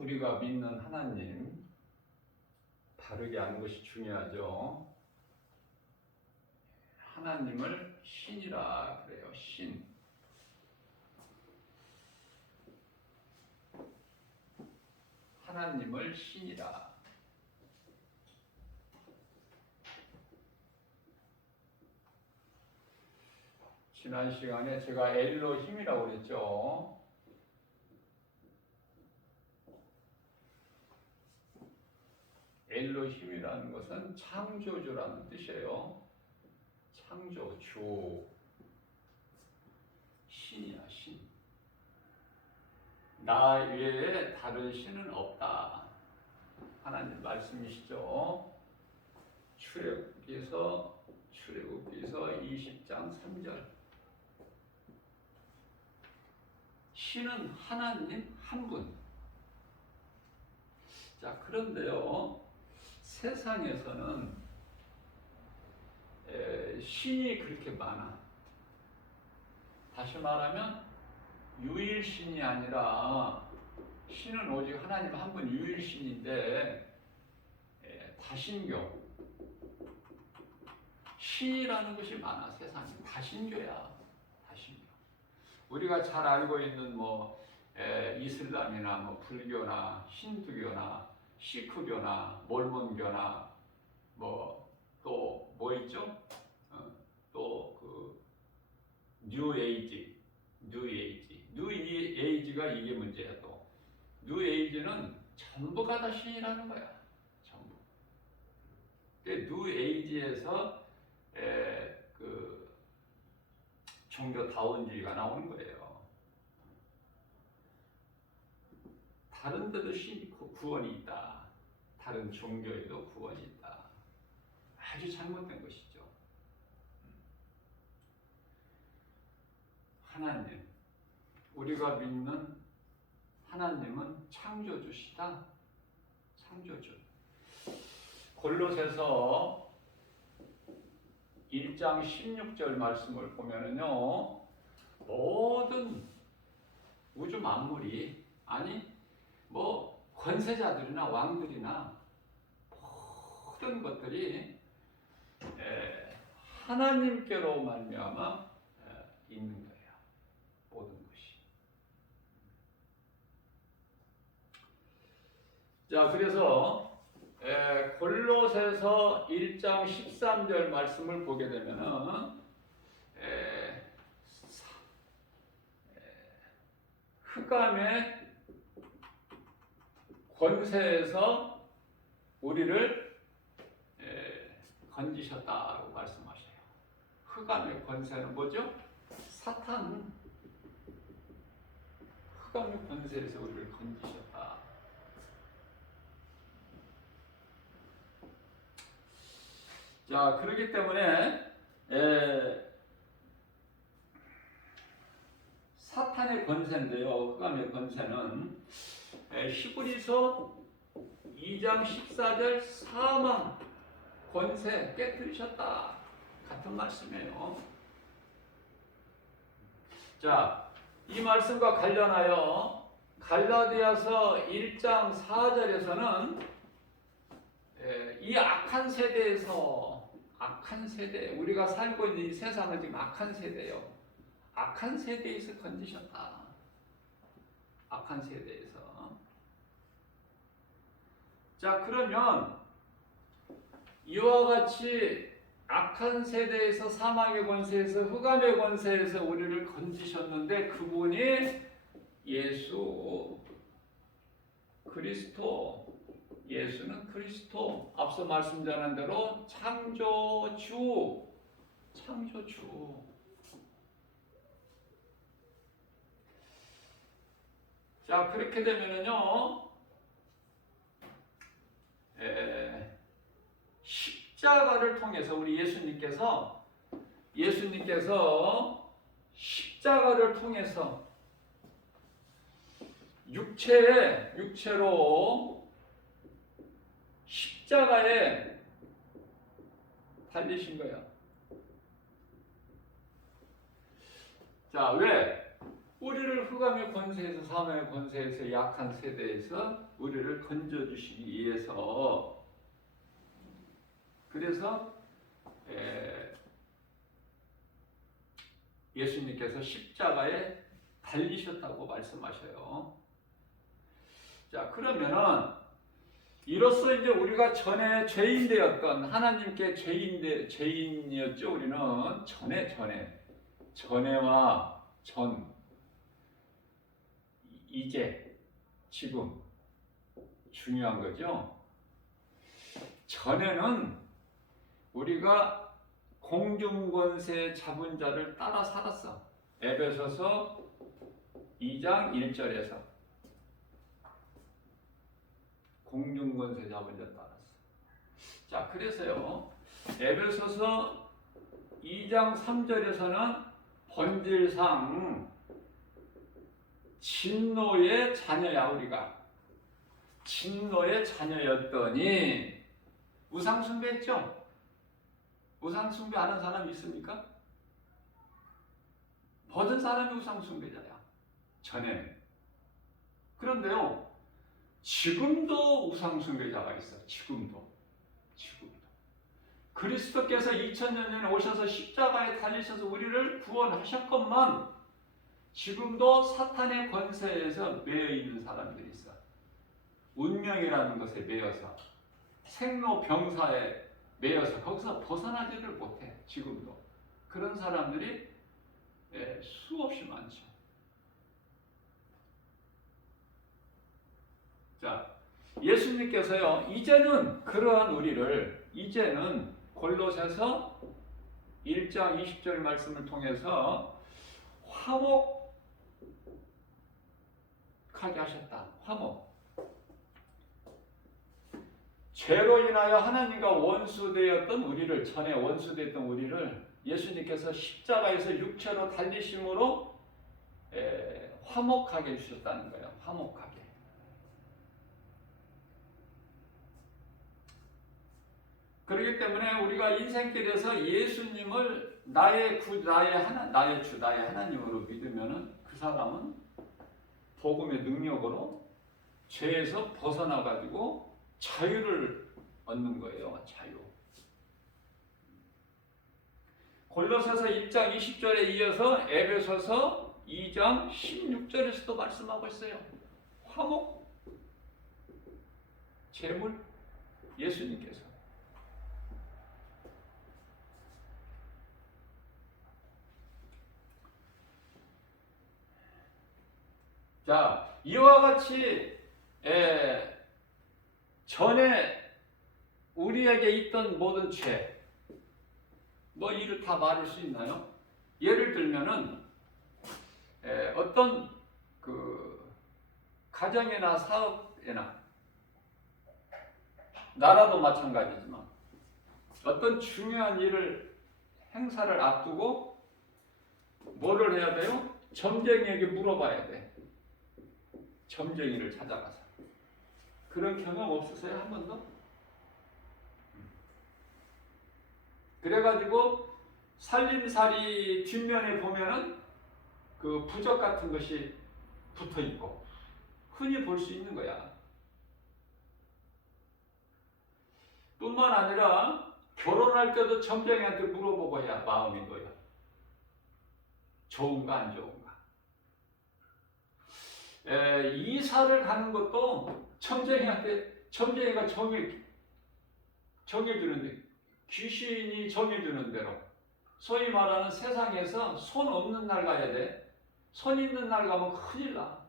우리가 믿는 하나님 바르게 아는 것이 중요하죠. 하나님을 신이라 그래요. 신. 하나님을 신이라. 지난 시간에 제가 엘로힘이라고 그랬죠. 엘로힘이라는 것은 창조주라는 뜻이에요. 창조주. 신이야, 신. 나 외에 다른 신은 없다. 하나님 말씀이시죠. 출애굽기서 20장 3절. 신은 하나님 한 분. 자, 그런데요, 세상에서는 신이 그렇게 많아. 다시 말하면 유일신이 아니라 신은 오직 하나님 한 분 유일신인데, 다신교, 신이라는 것이 많아. 세상에 다신교야. 다신교. 우리가 잘 알고 있는 이슬람이나 불교나 힌두교나 시크교나 몰몬교나 또 뭐 있죠? 또 그 뉴에이지가 이게 문제야. 또 뉴에이지는 전부가 다 신이라는 거야. 전부. 뉴에이지에서 그 종교 다원주의가 나오는 거예요. 다른 데도 구원이 있다. 다른 종교에도 구원이 있다. 아주 잘못된 것이죠. 하나님, 우리가 믿는 하나님은 창조주시다. 창조주. 골로새서 1장 16절 말씀을 보면은요, 모든 우주 만물이, 아니 권세자들이나 왕들이나 모든 것들이 하나님께로 말미암아 있는 거예요. 모든 것이. 자, 그래서 골로새서 1장 13절 말씀을 보게 되면은 흑암의 권세에서 우리를 건지셨다고 말씀하셔요. 흑암의 권세는 뭐죠? 사탄. 흑암의 권세에서 우리를 건지셨다. 자, 그렇기 때문에 사탄의 권세인데요. 흑암의 권세는 히브리서 2장 14절 사망 권세 깨뜨리셨다. 같은 말씀이에요. 자, 이 말씀과 관련하여 갈라디아서 1장 4절에서는 이 악한 세대, 우리가 살고 있는 이 세상은 지금 악한 세대예요. 악한 세대에서 건지셨다. 악한 세대에서. 자, 그러면 이와 같이 악한 세대에서, 사망의 권세에서, 흑암의 권세에서 우리를 건지셨는데, 그분이 예수 그리스도, 예수는 그리스도, 앞서 말씀드린 대로 창조주. 자, 그렇게 되면은요, 십자가를 통해서 우리 예수님께서 십자가를 통해서 육체로 십자가에 달리신 거예요. 자, 왜? 우리를 흑암의 권세에서, 사망의 권세에서, 약한 세대에서 우리를 건져주시기 위해서, 그래서 예수님께서 십자가에 달리셨다고 말씀하셔요. 자, 그러면은 이로써 이제 우리가 전에 죄인되었던, 하나님께 죄인이었죠. 우리는 전에와 전, 이제, 지금 중요한 거죠. 전에는 우리가 공중권세 잡은 자를 따라 살았어. 에베소서 2장 1절에서 공중권세 잡은 자 따랐어. 자, 그래서요, 에베소서 2장 3절에서는 본질상 진노의 자녀야. 우리가 진노의 자녀였더니 우상숭배했죠? 우상숭배 하는 사람 있습니까? 모든 사람이 우상숭배자야, 전에는. 그런데요, 지금도 우상숭배자가 있어. 지금도. 그리스도께서 2000년 전에 오셔서 십자가에 달리셔서 우리를 구원하셨건만 지금도 사탄의 권세에서 매여 있는 사람들이 있어. 운명이라는 것에 매여서, 생로병사에 매여서 거기서 벗어나지를 못해. 지금도 그런 사람들이 수없이 많죠. 자, 예수님께서요, 이제는 그러한 우리를, 이제는 골로새서 1장 20절 말씀을 통해서 화목하게 하셨다. 화목. 죄로 인하여 하나님과 원수되었던 우리를, 전에 원수되었던 우리를 예수님께서 십자가에서 육체로 달리심으로 화목하게 해주셨다는 거예요. 화목하게. 그렇기 때문에 우리가 인생길에서 예수님을 나의 주, 나의 하나님으로 믿으면은 그 사람은 복음의 능력으로 죄에서 벗어나가지고 자유를 얻는 거예요. 자유. 골로새서 1장 20절에 이어서 에베소서 2장 16절에서도 말씀하고 있어요. 화목, 재물, 예수님께서. 자, 이와 같이 전에 우리에게 있던 모든 죄, 뭐 이를 다 말할 수 있나요? 예를 들면은 어떤 그 가정이나 사업이나 나라도 마찬가지지만 어떤 중요한 일을 행사를 앞두고 뭐를 해야 돼요? 점쟁이에게 물어봐야 돼. 점쟁이를 찾아가서. 그런 경험 없으세요? 한 번도? 그래가지고 살림살이 뒷면에 보면은 그 부적 같은 것이 붙어 있고 흔히 볼 수 있는 거야. 뿐만 아니라 결혼할 때도 점쟁이한테 물어보고 해야 마음이 놓여. 좋은가 안 좋은가. 이사를 가는 것도 점쟁이가 정해주는데, 귀신이 정해주는 대로, 소위 말하는 세상에서 손 없는 날 가야 돼. 손 있는 날 가면 큰일 나.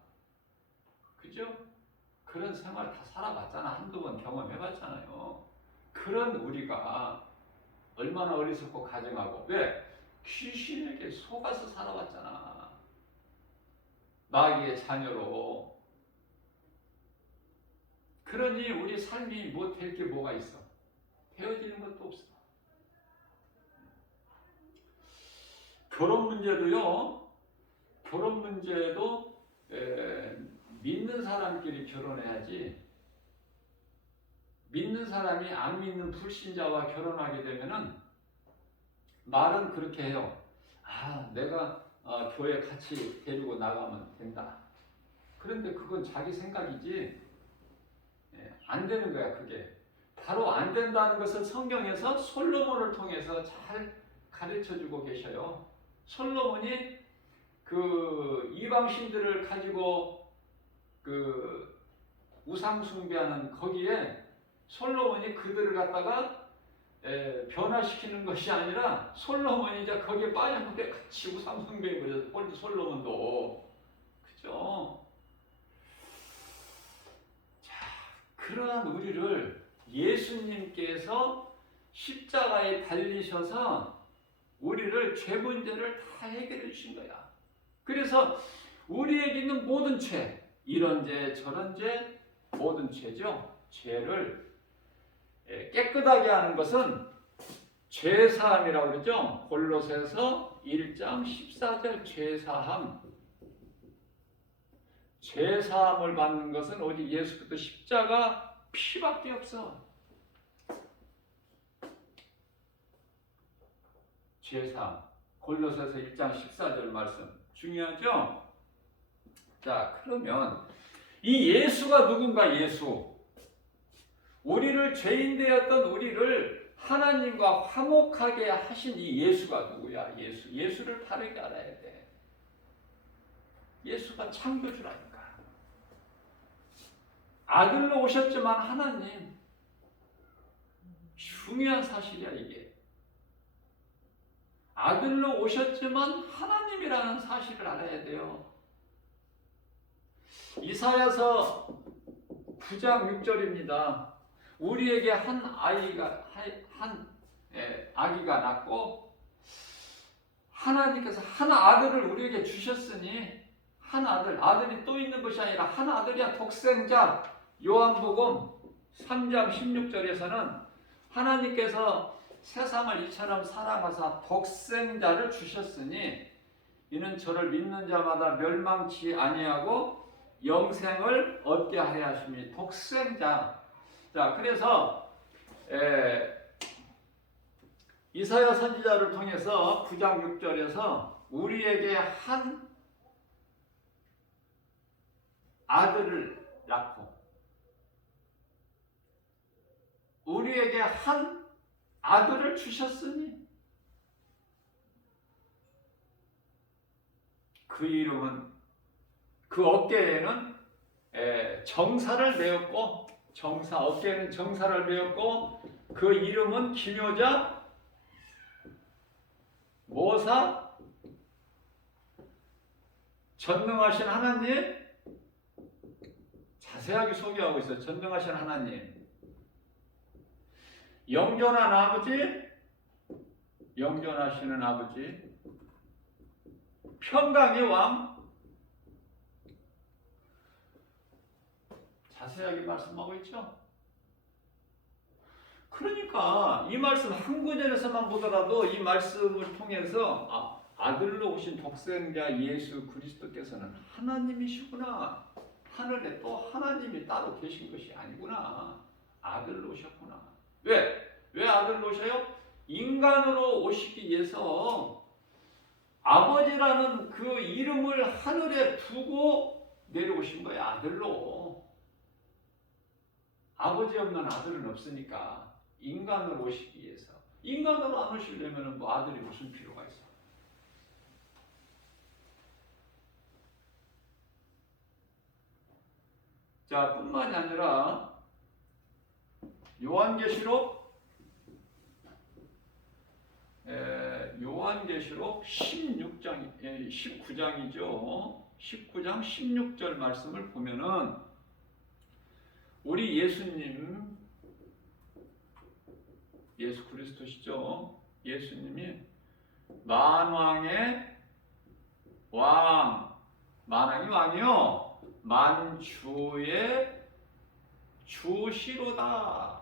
그죠? 그런 생활 다 살아봤잖아. 한두 번 경험해봤잖아요. 그런 우리가 얼마나 어리석고 가증하고, 왜? 귀신에게 속아서 살아왔잖아. 마귀의 자녀로. 그러니 우리 삶이 뭐 될 게 뭐가 있어? 되어지는 것도 없어. 결혼 문제도요. 결혼 문제도 믿는 사람끼리 결혼해야지. 믿는 사람이 안 믿는 불신자와 결혼하게 되면은 말은 그렇게 해요. 아, 내가 교회 같이 데리고 나가면 된다. 그런데 그건 자기 생각이지 안 되는 거야. 그게 바로 안 된다는 것을 성경에서 솔로몬을 통해서 잘 가르쳐주고 계셔요. 솔로몬이 그 이방신들을 가지고 그 우상 숭배하는 거기에 솔로몬이 그들을 갖다가 변화시키는 것이 아니라 솔로몬이 이제 거기에 빠져버려 같이 우상 숭배해버려서 솔로몬도 그죠? 자, 그러한 우리를 예수님께서 십자가에 달리셔서 우리를 죄 문제를 다 해결해 주신 거야. 그래서 우리에게 있는 모든 죄, 이런 죄, 저런 죄, 모든 죄죠. 죄를 깨끗하게 하는 것은 죄사함이라고 그러죠. 골로새서 1장 14절 죄사함. 죄사함을 받는 것은 오직 예수 그리스도 십자가 피밖에 없어. 죄사함. 골로새서 1장 14절 말씀. 중요하죠? 자, 그러면 이 예수가 누군가? 예수. 우리를 죄인 되었던 우리를 하나님과 화목하게 하신 이 예수가 누구야? 예수. 예수를 바르게 알아야 돼. 예수가 창조주라니까. 아들로 오셨지만 하나님. 중요한 사실이야 이게. 아들로 오셨지만 하나님이라는 사실을 알아야 돼요. 이사야서 9장 6절입니다. 우리에게 한 아기가 낳고 하나님께서 한 아들을 우리에게 주셨으니 한 아들이 또 있는 것이 아니라 한 아들이야. 독생자. 요한복음 3장 16절에서는 하나님께서 세상을 이처럼 사랑하사 독생자를 주셨으니 이는 저를 믿는 자마다 멸망치 아니하고 영생을 얻게 하려 하심이. 독생자. 자, 그래서 이사야 선지자를 통해서 9장 6절에서 우리에게 한 아들을 낳고 우리에게 한 아들을 주셨으니 그 이름은 그 어깨에는 정사를 메었고 어깨에는 정사를 메었고 그 이름은 기묘자 모사 전능하신 하나님. 자세하게 소개하고 있어요. 전능하신 하나님. 영존한 아버지, 영존하시는 아버지, 평강의 왕. 자세하게 말씀하고 있죠. 그러니까 이 말씀 한 구절에서만 보더라도 이 말씀을 통해서 아들로 오신 독생자 예수 그리스도께서는 하나님이시구나. 하늘에 또 하나님이 따로 계신 것이 아니구나. 아들로 오셨구나. 왜 아들로 오셔요? 인간으로 오시기 위해서 아버지라는 그 이름을 하늘에 두고 내려오신 거예요. 아들로. 아버지 없는 아들은 없으니까 인간으로 오시기 위해서. 인간으로 안 오시려면 뭐 아들이 무슨 필요가 있어? 자, 뿐만이 아니라 요한계시록 19장이죠. 19장 16절 말씀을 보면은 우리 예수님, 예수 그리스도시죠. 예수님이 만왕의 왕, 만왕의 왕이요, 만주의 주시로다.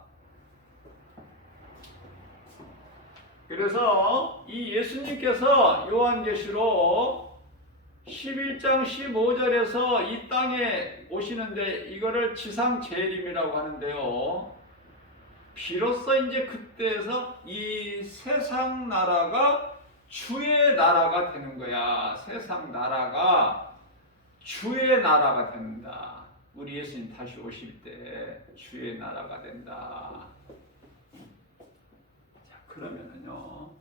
그래서 이 예수님께서 요한계시록 11장 15절에서 이 땅에 오시는데 이거를 지상재림이라고 하는데요. 비로소 이제 그때에서 이 세상 나라가 주의 나라가 되는 거야. 세상 나라가 주의 나라가 된다. 우리 예수님 다시 오실 때 주의 나라가 된다. 자, 그러면은요.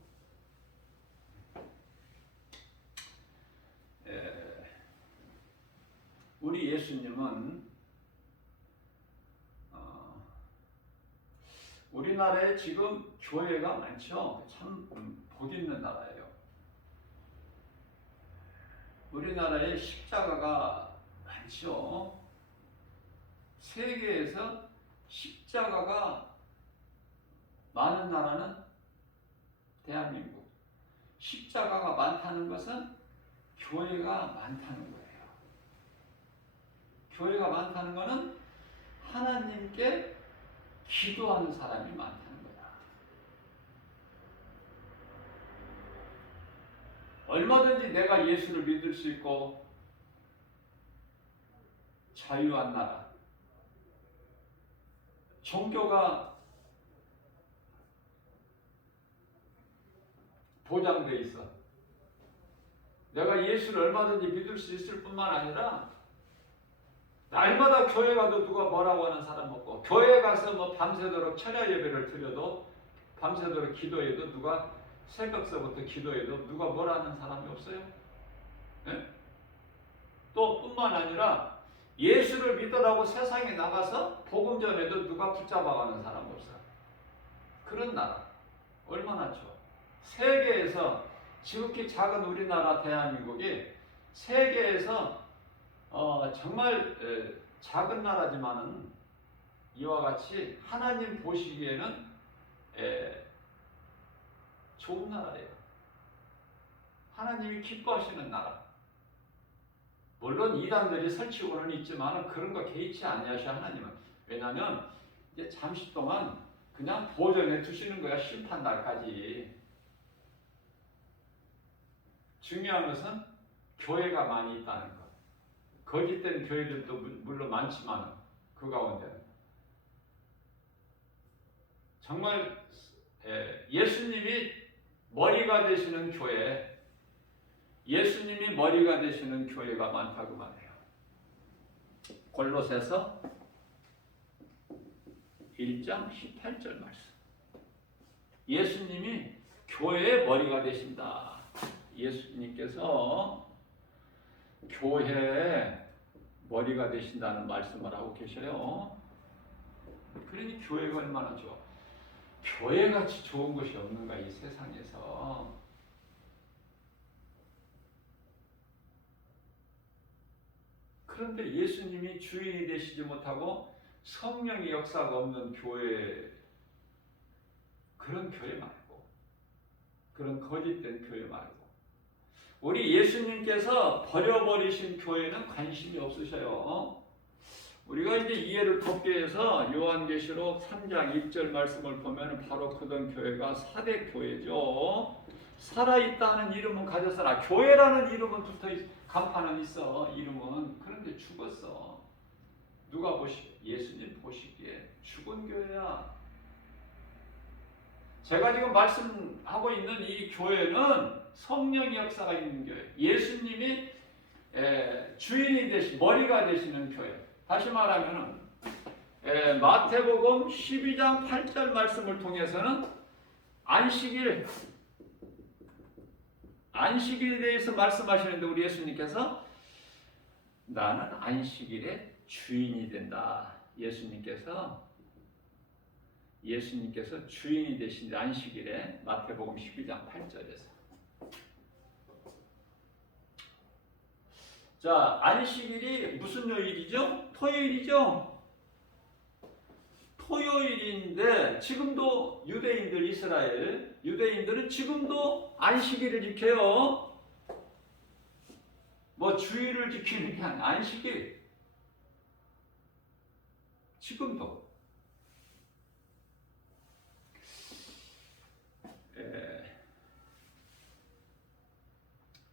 우리 예수님은 우리나라에 지금 교회가 많죠. 참 복 있는 나라예요. 우리나라에 십자가가 많죠. 세계에서 십자가가 많은 나라는 대한민국. 십자가가 많다는 것은 교회가 많다는 거예요. 교회가 많다는 것은 하나님께 기도하는 사람이 많다는 거야. 얼마든지 내가 예수를 믿을 수 있고 자유한 나라. 종교가 보장돼 있어. 내가 예수를 얼마든지 믿을 수 있을 뿐만 아니라 날마다 교회 가도 누가 뭐라고 하는 사람 없고, 교회 가서 뭐 밤새도록 철야 예배를 드려도, 밤새도록 기도해도, 누가 새벽서부터 기도해도 누가 뭐라는 사람이 없어요. 네? 또 뿐만 아니라 예수를 믿으라고 세상에 나가서 복음 전에도 누가 붙잡아가는 사람 없어요. 그런 나라 얼마나 좋아. 세계에서 지극히 작은 우리나라 대한민국이 세계에서 정말 작은 나라지만은 이와 같이 하나님 보시기에는 좋은 나라예요. 하나님이 기뻐하시는 나라. 물론 이단들이 설치고는 있지만 그런 거 개의치 아니하셔 하나님은. 왜냐하면 이제 잠시 동안 그냥 보존해 두시는 거야. 심판 날까지. 중요한 것은 교회가 많이 있다는 것. 거짓된 교회들도 물론 많지만 그 가운데는 정말 예수님이 머리가 되시는 교회, 예수님이 머리가 되시는 교회가 많다고 말해요. 골로새서 1장 18절 말씀. 예수님이 교회의 머리가 되신다. 예수님께서 교회의 머리가 되신다는 말씀을 하고 계셔요. 그러니 교회가 얼마나 좋아. 교회같이 좋은 것이 없는가 이 세상에서. 그런데 예수님이 주인이 되시지 못하고 성령의 역사가 없는 교회, 그런 교회 말고, 그런 거짓된 교회 말고, 우리 예수님께서 버려버리신 교회는 관심이 없으셔요. 우리가 이제 이해를 돕기 위해서 요한계시록 3장 1절 말씀을 보면 바로 그런 교회가 사대 교회죠. 살아있다는 이름은 가졌으나 교회라는 이름은 간판은 있어. 이름은. 그런데 죽었어. 누가 예수님 보시기에 죽은 교회야. 제가 지금 말씀하고 있는 이 교회는 성령의 역사가 있는 교회, 예수님이 주인이 되신, 머리가 되시는 교회. 다시 말하면 마태복음 12장 8절 말씀을 통해서는 안식일에 대해서 말씀하시는데 우리 예수님께서 나는 안식일의 주인이 된다. 예수님께서 주인이 되신 안식일에 마태복음 12장 8절에서. 자, 안식일이 무슨 요일이죠? 토요일이죠? 토요일인데 지금도 유대인들은 지금도 안식일을 지켜요. 뭐 주일을 지키는 게 아니라 안식일. 지금도.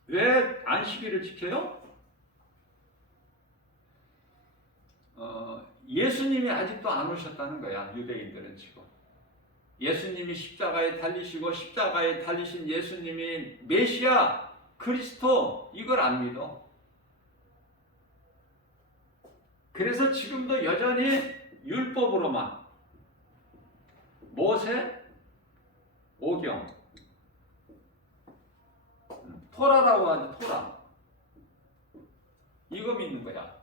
왜 안식일을 지켜요? 예수님이 아직도 안 오셨다는 거야. 유대인들은 지금. 예수님이 십자가에 달리시고 십자가에 달리신 예수님이 메시아 그리스도 이걸 안 믿어. 그래서 지금도 여전히 율법으로만 모세, 오경, 토라라고 하죠. 토라. 이거 믿는 거야.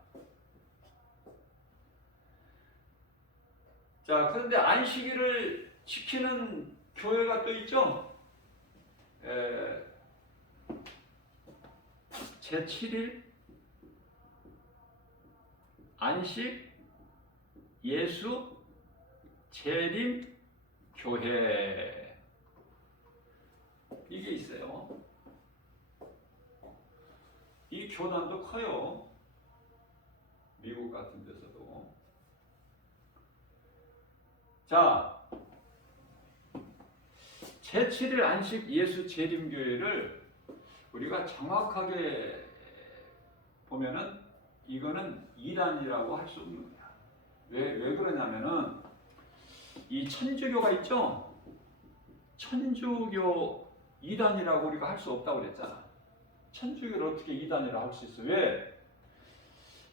자, 그런데 안식일을 지키는 교회가 또 있죠. 제7일 안식 예수 재림 교회 이게 있어요. 이 교단도 커요. 미국 같은 데서도. 자, 제7일 안식 예수 재림교회를 우리가 정확하게 보면은 이거는 이단이라고 할 수 없는 거야. 왜 그러냐면은 이 천주교가 있죠? 천주교 이단이라고 우리가 할 수 없다고 그랬잖아. 천주교를 어떻게 이단이라고 할 수 있어? 왜?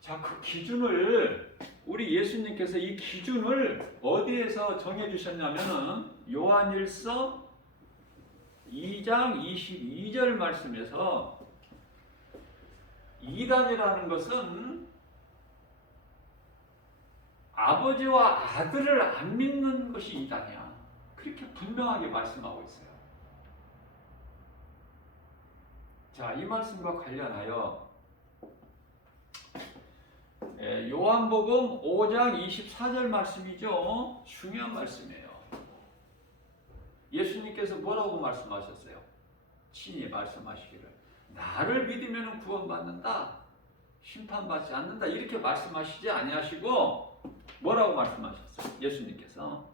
자, 그 기준을 우리 예수님께서 이 기준을 어디에서 정해 주셨냐면은 요한일서 2장 22절 말씀에서 이단이라는 것은 아버지와 아들을 안 믿는 것이 이단이야. 그렇게 분명하게 말씀하고 있어요. 자, 이 말씀과 관련하여 요한복음 5장 24절 말씀이죠. 중요한 말씀이에요. 예수님께서 뭐라고 말씀하셨어요? 친히 말씀하시기를 나를 믿으면 구원받는다, 심판받지 않는다 이렇게 말씀하시지 아니하시고 뭐라고 말씀하셨어요?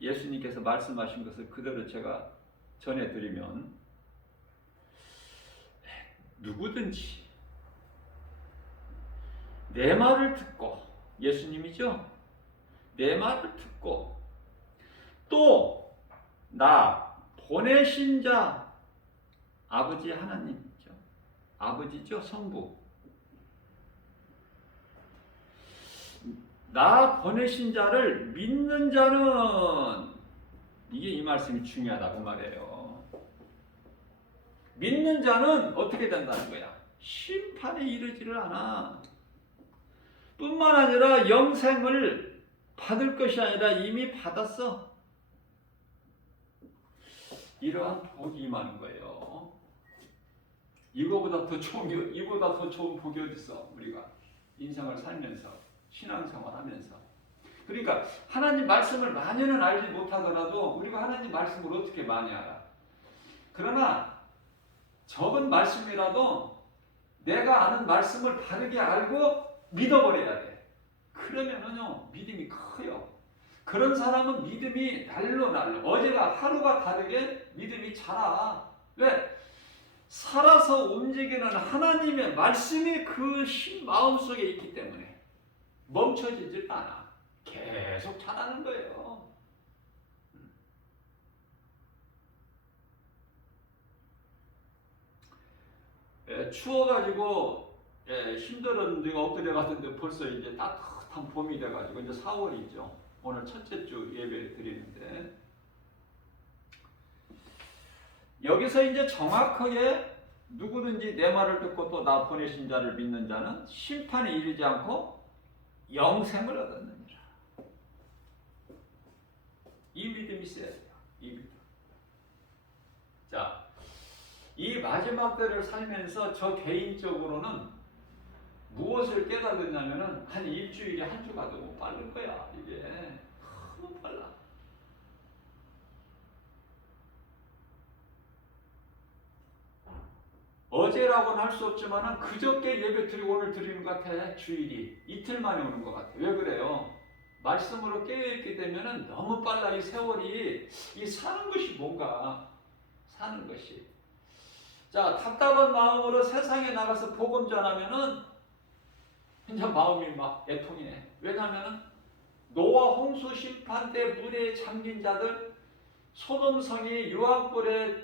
예수님께서 말씀하신 것을 그대로 제가 전해드리면 누구든지 내 말을 듣고, 예수님이죠? 내 말을 듣고 또 나 보내신 자, 아버지 하나님이죠. 아버지죠, 성부. 나 보내신 자를 믿는 자는, 이게 이 말씀이 중요하다고 말해요. 믿는 자는 어떻게 된다는 거야? 심판에 이르지를 않아. 뿐만 아니라 영생을 받을 것이 아니라 이미 받았어. 이러한 복이 임하는 거예요. 이거보다 더 좋은 복이 어디 있어? 우리가 인생을 살면서 신앙생활하면서. 그러니까 하나님 말씀을 많이는 알지 못하더라도 우리가 하나님 말씀을 어떻게 많이 알아? 그러나 적은 말씀이라도 내가 아는 말씀을 바르게 알고 믿어버려야 돼. 그러면은요 믿음이 커요. 그런 사람은 믿음이 날로 어제가 하루가 다르게 믿음이 자라. 왜? 살아서 움직이는 하나님의 말씀이 그 마음속에 있기 때문에 멈춰지질 않아. 계속 자라는 거예요. 추워가지고 힘들었는데 엊그제 같은데 벌써 이제 따뜻한 봄이 돼가지고 이제 4월이죠. 오늘 첫째 주 예배 드리는데 여기서 이제 정확하게 누구든지 내 말을 듣고 또 나 보내신 자를 믿는 자는 심판에 이르지 않고 영생을 얻었느니라. 이 믿음이 있어야 돼요. 이 믿음. 자, 이 마지막 때를 살면서 저 개인적으로는 무엇을 깨닫았냐면은 한 일주일에 한 주가 너무 빠른 거야. 이게 너무 빨라. 어제라고는 할 수 없지만은 그저께 예배 드리고 오늘 드리는 것 같아. 주일이 이틀 만에 오는 것 같아. 왜 그래요? 말씀으로 깨어있게 되면은 너무 빨라. 이 세월이 이 사는 것이 뭔가 사는 것이. 자, 답답한 마음으로 세상에 나가서 복음 전하면은 이제 마음이 막 애통이네. 왜냐하면은 노아 홍수 심판 때 물에 잠긴 자들 소돔성이 유황불에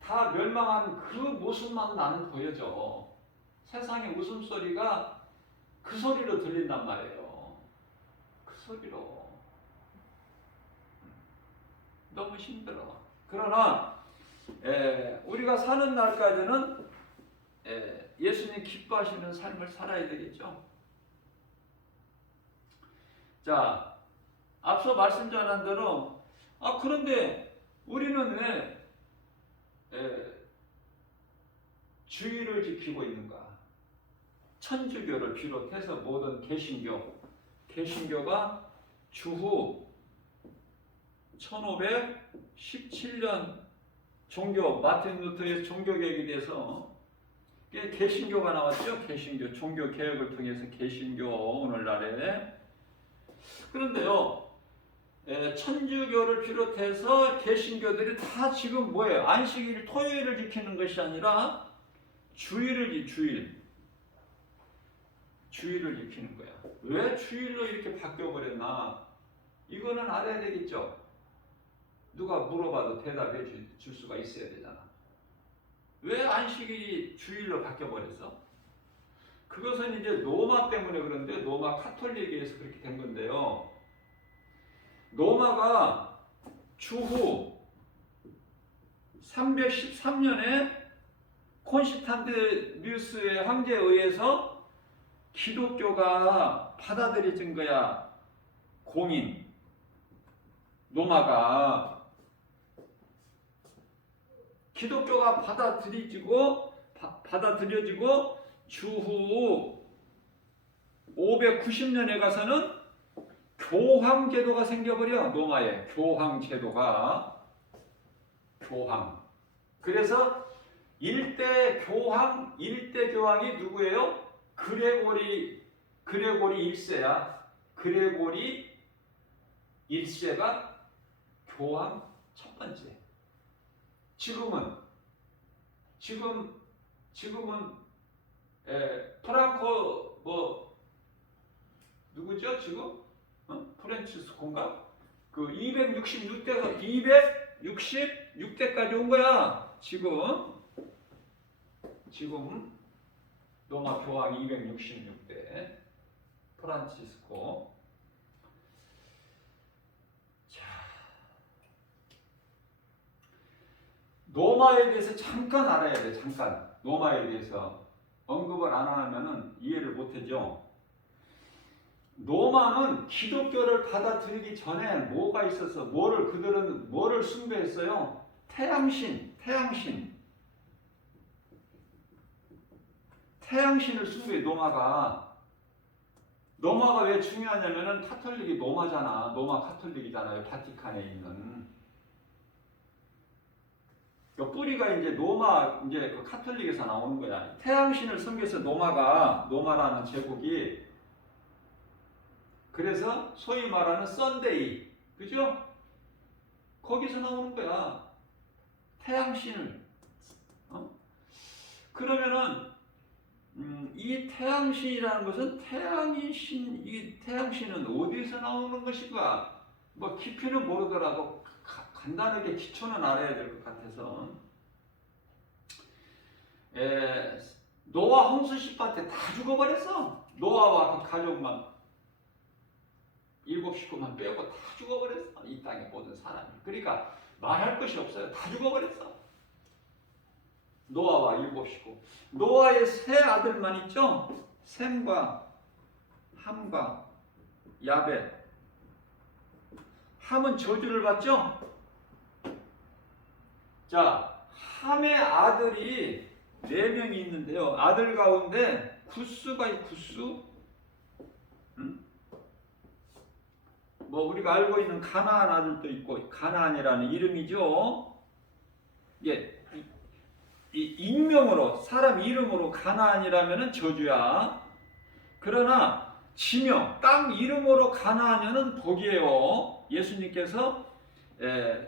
다 멸망한 그 모습만 나는 보여져. 세상의 웃음소리가 그 소리로 들린단 말이에요. 그 소리로. 너무 힘들어. 그러나 우리가 사는 날까지는 예수님 기뻐하시는 삶을 살아야 되겠죠. 자, 앞서 말씀드린 대로 그런데 우리는 왜 주의를 지키고 있는가? 천주교를 비롯해서 모든 개신교가 주후 1517년 마틴 루터의 종교개혁에 대해서 개신교가 나왔죠. 개신교, 종교개혁을 통해서 개신교 오늘날에. 그런데요, 천주교를 비롯해서 개신교들이 다 지금 뭐예요? 안식일, 토요일을 지키는 것이 아니라 주일을 지키는 거야. 왜 주일로 이렇게 바뀌어버렸나? 이거는 알아야 되겠죠. 누가 물어봐도 대답해 줄 수가 있어야 되잖아. 왜 안식일이 주일로 바뀌어버렸어? 그것은 이제 로마 때문에 그런데, 로마 카톨릭에 의해서 그렇게 된 건데요. 로마가 주후 313년에 콘스탄티누스의 황제에 의해서 기독교가 받아들여진 거야. 공인 로마가 기독교가 받아들여지고 주후 590년에 가서는 교황제도가 생겨버려. 로마에 교황제도가. 그래서 일대 교황이 누구예요? 그레고리 1세야. 그레고리 1세가 교황 첫 번째. 지금은 프랑코 누구죠 지금? 프란치스코인가? 그 266대까지 온 거야. 지금 로마 교황 266대 프란치스코. 자, 로마에 대해서 잠깐 알아야 돼. 잠깐 로마에 대해서 언급을 안 하면은 이해를 못하죠. 로마는 기독교를 받아들이기 전에 뭐가 있어서 그들은 뭐를 숭배했어요? 태양신을 숭배해. 로마가 왜 중요하냐면은 카톨릭이 로마잖아. 로마 카톨릭이잖아요. 바티칸에 있는. 그 뿌리가 이제 로마 그 카톨릭에서 나오는 거야. 태양신을 섬겨서 로마라는 제국이. 그래서 소위 말하는 썬데이, 그죠? 거기서 나오는 거야. 태양신을. 그러면은 이 태양신이라는 것은 이 태양신은 어디서 나오는 것인가? 뭐 깊이는 모르더라도 간단하게 기초는 알아야 될 것 같아서. 노아 홍수 시파 때 다 죽어버렸어. 노아와 그 가족만 7 식구만 빼고 다 죽어버렸어. 이 땅의 모든 사람이. 그러니까 말할 것이 없어요. 다 죽어버렸어. 노아와 7 식구. 노아의 세 아들만 있죠? 셈과 함과 야벳. 함은 저주를 받죠? 자, 함의 아들이 4명이 있는데요. 아들 가운데 구스가 구스. 뭐 우리가 알고 있는 가나안 아들도 있고, 가나안이라는 이름이죠. 예, 이 익명으로, 사람 이름으로 가나안이라면은 저주야. 그러나 지명, 땅 이름으로 가나안은 복이에요. 예수님께서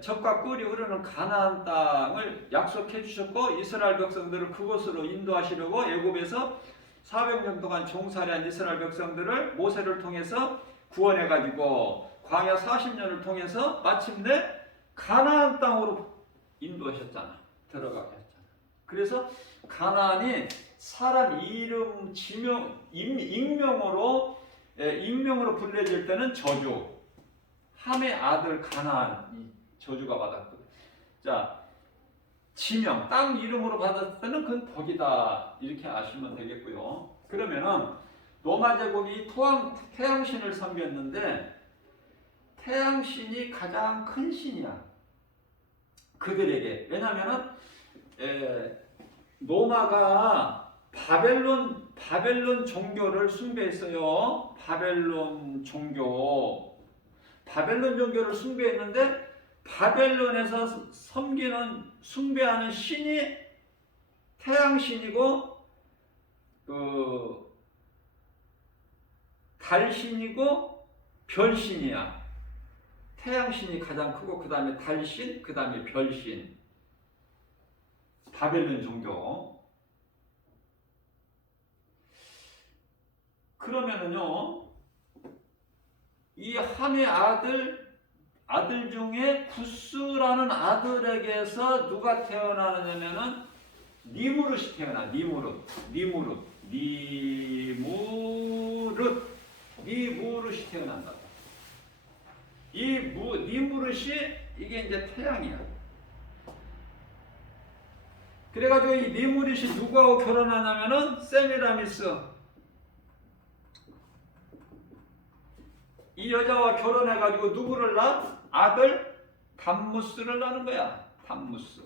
젖과 꿀이 흐르는 가나안 땅을 약속해 주셨고, 이스라엘 백성들을 그곳으로 인도하시려고 애굽에서 400년 동안 종살이한 이스라엘 백성들을 모세를 통해서 구원해 가지고 광야 40년을 통해서 마침내 가나안 땅으로 인도하셨잖아. 들어가게 했잖아. 그래서 가나안이 사람 이름, 지명, 익명으로 불려질 때는 저주. 함의 아들 가나안이 저주가 받았거든. 자, 지명, 땅 이름으로 받았을 때는 그건 복이다. 이렇게 아시면 되겠고요. 그러면은 로마 제국이 태양신을 섬겼는데 태양신이 가장 큰 신이야. 그들에게. 왜냐면은 로마가 바벨론 종교를 숭배했어요. 바벨론 종교를 숭배했는데 바벨론에서 숭배하는 신이 태양신이고 달신이고 별신이야. 태양신이 가장 크고 그 다음에 달신, 그 다음에 별신. 바벨론 종교. 그러면은요, 이 함의 아들 중에 구스라는 아들에게서 누가 태어나느냐면은 니무릇이 태어나. 니무릇이 태어난다. 이 니무릇이 이게 이제 태양이야. 그래가지고 이 니무릇이 누구하고 결혼하냐면은 세미라미스. 이 여자와 결혼해가지고 누구를 낳아? 아들 담무스를 낳는 거야. 담무스.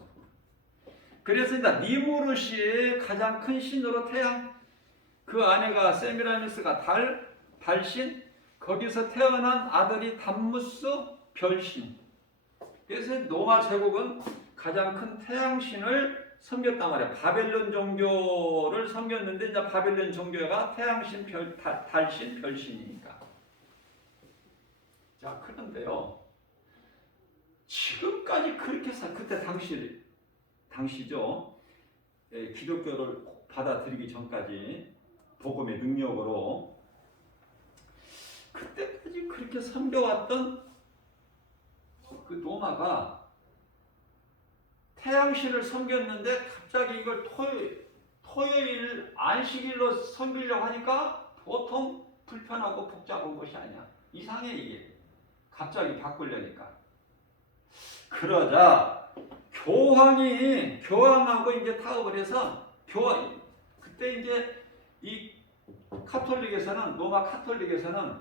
그래서 이제 니무릇이 가장 큰 신으로 태양, 그 아내가 세미라미스가 달신, 거기서 태어난 아들이 담무스 별신. 그래서 로마 제국은 가장 큰 태양신을 섬겼단 말이야. 바벨론 종교를 섬겼는데 이제 바벨론 종교가 태양신, 달신, 별신이니까. 자, 그런데요, 지금까지 그렇게 그때 당시죠. 기독교를 받아들이기 전까지 복음의 능력으로 그때까지 그렇게 섬겨왔던 그 로마가 태양신을 섬겼는데 갑자기 이걸 토요일 안식일로 섬기려고 하니까 보통 불편하고 복잡한 것이 아니야. 이상해 이게. 갑자기 바꾸려니까. 그러자 교황하고 이제 타협을 해서 그때 이제 이 로마 카톨릭에서는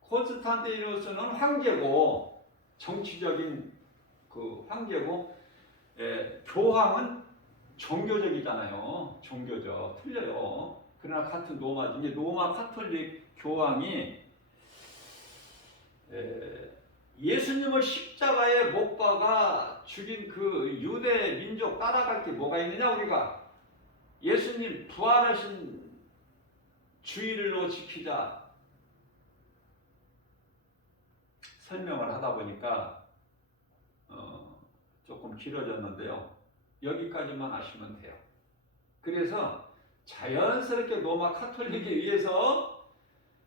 콘스탄티누스는 황제고 정치적인 그 황제고, 교황은 종교적이잖아요. 종교적. 틀려요. 그러나 같은 로마 카톨릭 교황이 예수님을 십자가에 못 박아 죽인 그 유대 민족 따라갈 게 뭐가 있느냐 우리가. 예수님 부활하신 주일로 지키자. 설명을 하다 보니까 조금 길어졌는데요. 여기까지만 아시면 돼요. 그래서 자연스럽게 로마 카톨릭에 의해서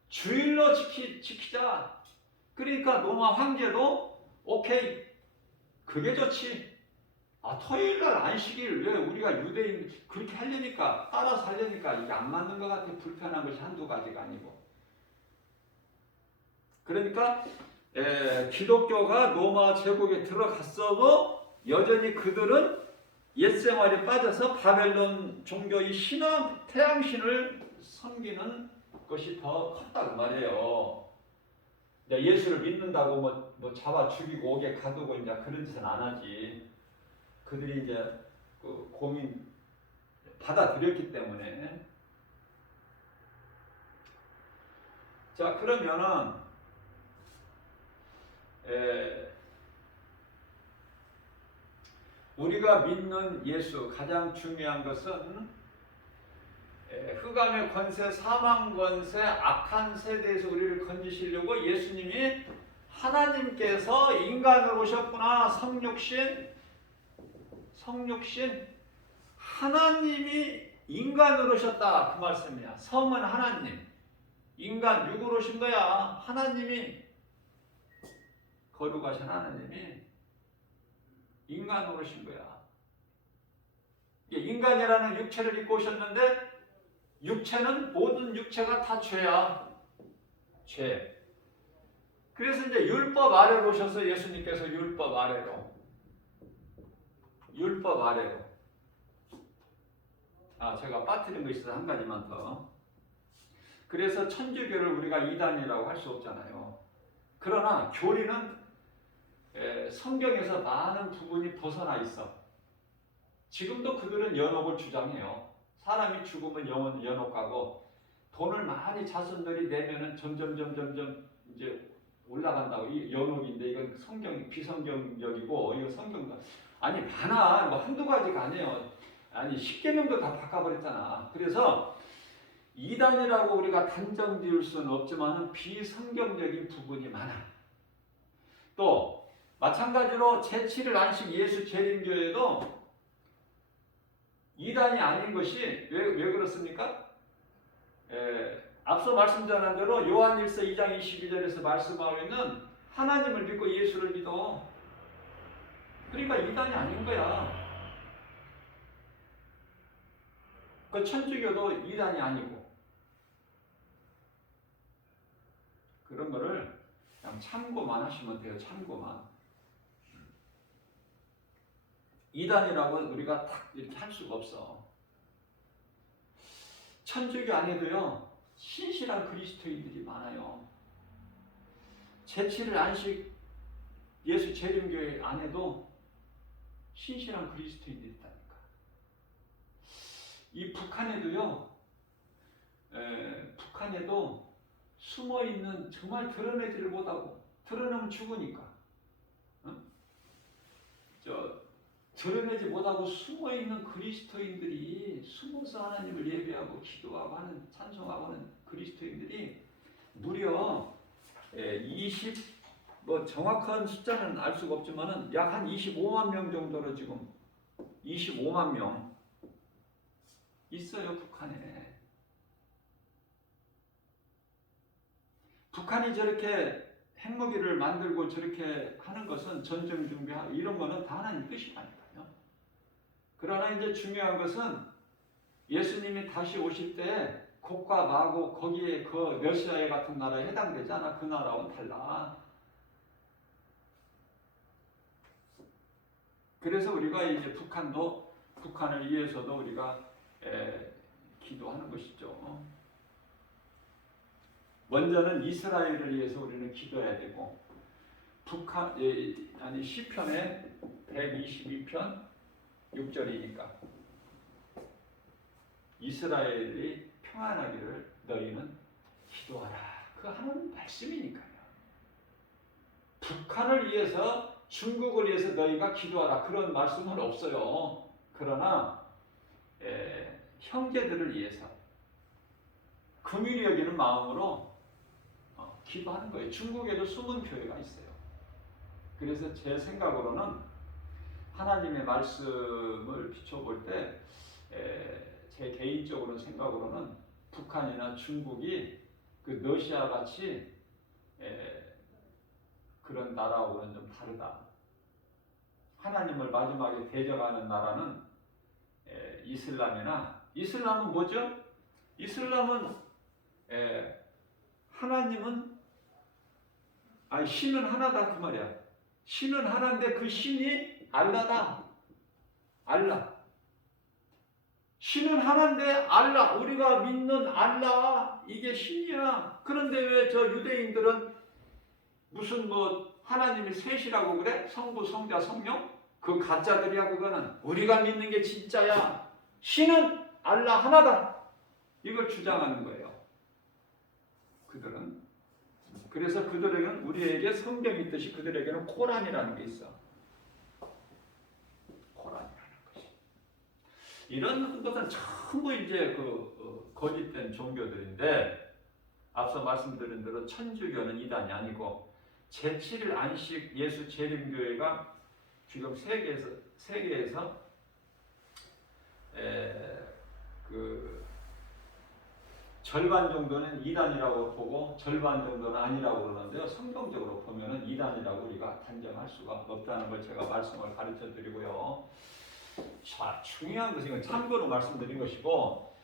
주일로 지키자. 그러니까 로마 황제도 오케이, 그게 좋지. 토요일날 안식일 왜 우리가 유대인 그렇게 하려니까, 따라서 하려니까 이게 안 맞는 것 같아. 불편한 것이 한두 가지가 아니고. 그러니까 기독교가 로마 제국에 들어갔어도 여전히 그들은 옛생활에 빠져서 바벨론 종교의 신앙, 태양신을 섬기는 것이 더 컸다고 말이에요. 예수를 믿는다고 뭐 잡아 죽이고 옥에 가두고 이제 그런 짓은 안 하지. 그들이 이제 그 고민 받아들였기 때문에. 자, 그러면은 우리가 믿는 예수 가장 중요한 것은 흑암의 권세, 사망 권세, 악한 세대에서 우리를 건지시려고 예수님이 하나님께서 인간으로 오셨구나. 성육신 하나님이 인간으로 오셨다. 그 말씀이야. 성은 하나님, 인간 육으로 오신 거야. 하나님이. 거룩하신 하나님이 인간으로 오신 거야. 인간이라는 육체를 입고 오셨는데 육체는 모든 육체가 다 죄야. 죄. 그래서 이제 율법 아래로 오셔서 예수님께서 율법 아래로. 제가 빠뜨린 거 있어서 한 가지만 더. 그래서 천주교를 우리가 이단이라고 할 수 없잖아요. 그러나 교리는 성경에서 많은 부분이 벗어나 있어. 지금도 그들은 연옥을 주장해요. 사람이 죽으면 영혼은 연옥 가고 돈을 많이 자손들이 내면은 점점 이제 올라간다고. 이 연옥인데 이건 성경 비성경적이고 이거 성경도 아니 많아. 뭐 한두 가지가 아니에요. 아니 10계명도 다 바꿔버렸잖아. 그래서 이단이라고 우리가 단정 지을 수는 없지만 비성경적인 부분이 많아. 또 마찬가지로 제7일 안식 예수 재림교회도 이단이 아닌 것이 왜 그렇습니까? 앞서 말씀드린 대로 요한일서 2장 22절에서 말씀하고 있는 하나님을 믿고 예수를 믿어. 그러니까 이단이 아닌 거야. 그 천주교도 이단이 아니고. 그런 거를 그냥 참고만 하시면 돼요. 참고만. 이단이라고 우리가 딱 이렇게 할 수가 없어. 천주교 안에도요 신실한 그리스도인들이 많아요. 제7일 안식 예수 재림교회 안에도 신실한 그리스도인들이 있다니까. 이 북한에도요 북한에도 숨어있는, 정말 드러내지를 못하고, 드러내면 죽으니까 드러내지 못하고 숨어있는 그리스도인들이, 숨어서 하나님을 예배하고 기도하고 하는, 찬송하고 하는 그리스도인들이 무려 정확한 숫자는 알 수가 없지만 약 한 25만 명 정도로 지금 25만 명 있어요. 북한이 저렇게 핵무기를 만들고 저렇게 하는 것은 전쟁 준비하고 이런 거는 다 하나님 뜻이라니까요. 그러나 이제 중요한 것은 예수님이 다시 오실 때 곡과 마곡, 거기에 그 러시아 같은 나라에 해당되지 않아. 그 나라와는 달라. 그래서 우리가 이제 북한을 위해서도 우리가 기도하는 것이죠. 먼저는 이스라엘을 위해서 우리는 기도해야 되고, 시편의 122편 6절이니까 이스라엘이 평안하기를 너희는 기도하라. 그 하나님 말씀이니까요. 북한을 위해서, 중국을 위해서 너희가 기도하라. 그런 말씀은 없어요. 그러나 형제들을 위해서 긍휼히 여기는 마음으로 기도하는 거예요. 중국에도 숨은 교회가 있어요. 그래서 제 생각으로는 하나님의 말씀을 비춰볼 때 제 개인적으로 생각으로는 북한이나 중국이 그 러시아 같이 그런 나라하고는 좀 다르다. 하나님을 마지막에 대적하는 나라는 이슬람은 뭐죠? 이슬람은 신은 하나다 그 말이야. 신은 하나인데 그 신이 알라다. 알라. 신은 하나인데 알라. 우리가 믿는 알라 이게 신이야. 그런데 왜 저 유대인들은 무슨 하나님이 셋이라고 그래? 성부, 성자, 성령? 그 가짜들이야. 그거는 우리가 믿는 게 진짜야. 신은 알라 하나다. 이걸 주장하는 거예요. 그들은. 그래서 그들에게는, 우리에게 성경이 있듯이 그들에게는 코란이라는 게 있어. 코란이라는 것이. 이런 것은 전부 이제 거짓된 종교들인데, 앞서 말씀드린 대로 천주교는 이단이 아니고 제7일 안식 예수 재림교회가 지금 세계에서 절반 정도는 이단이라고 보고 절반 정도는 아니라고 그러는데요. 성경적으로 보면은 이단이라고 우리가 단정할 수가 없다는 걸 제가 말씀을 가르쳐 드리고요. 자, 중요한 것은 이건 참고로 말씀드린 것이고,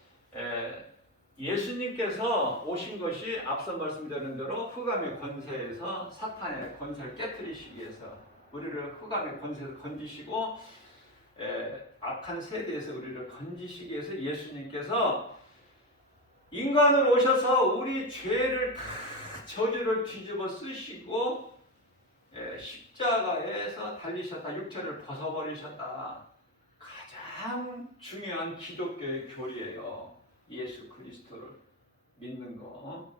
예수님께서 오신 것이 앞서 말씀드린 대로 흑암의 권세에서 사탄의 권세를 깨뜨리시기 위해서 우리를 흑암의 권세에서 건지시고 악한 세대에서 우리를 건지시기 위해서 예수님께서 인간으로 오셔서 우리 죄를 다 저주를 뒤집어 쓰시고 십자가에서 달리셨다. 육체를 벗어버리셨다. 가장 중요한 기독교의 교리예요. 예수 그리스도를 믿는 거.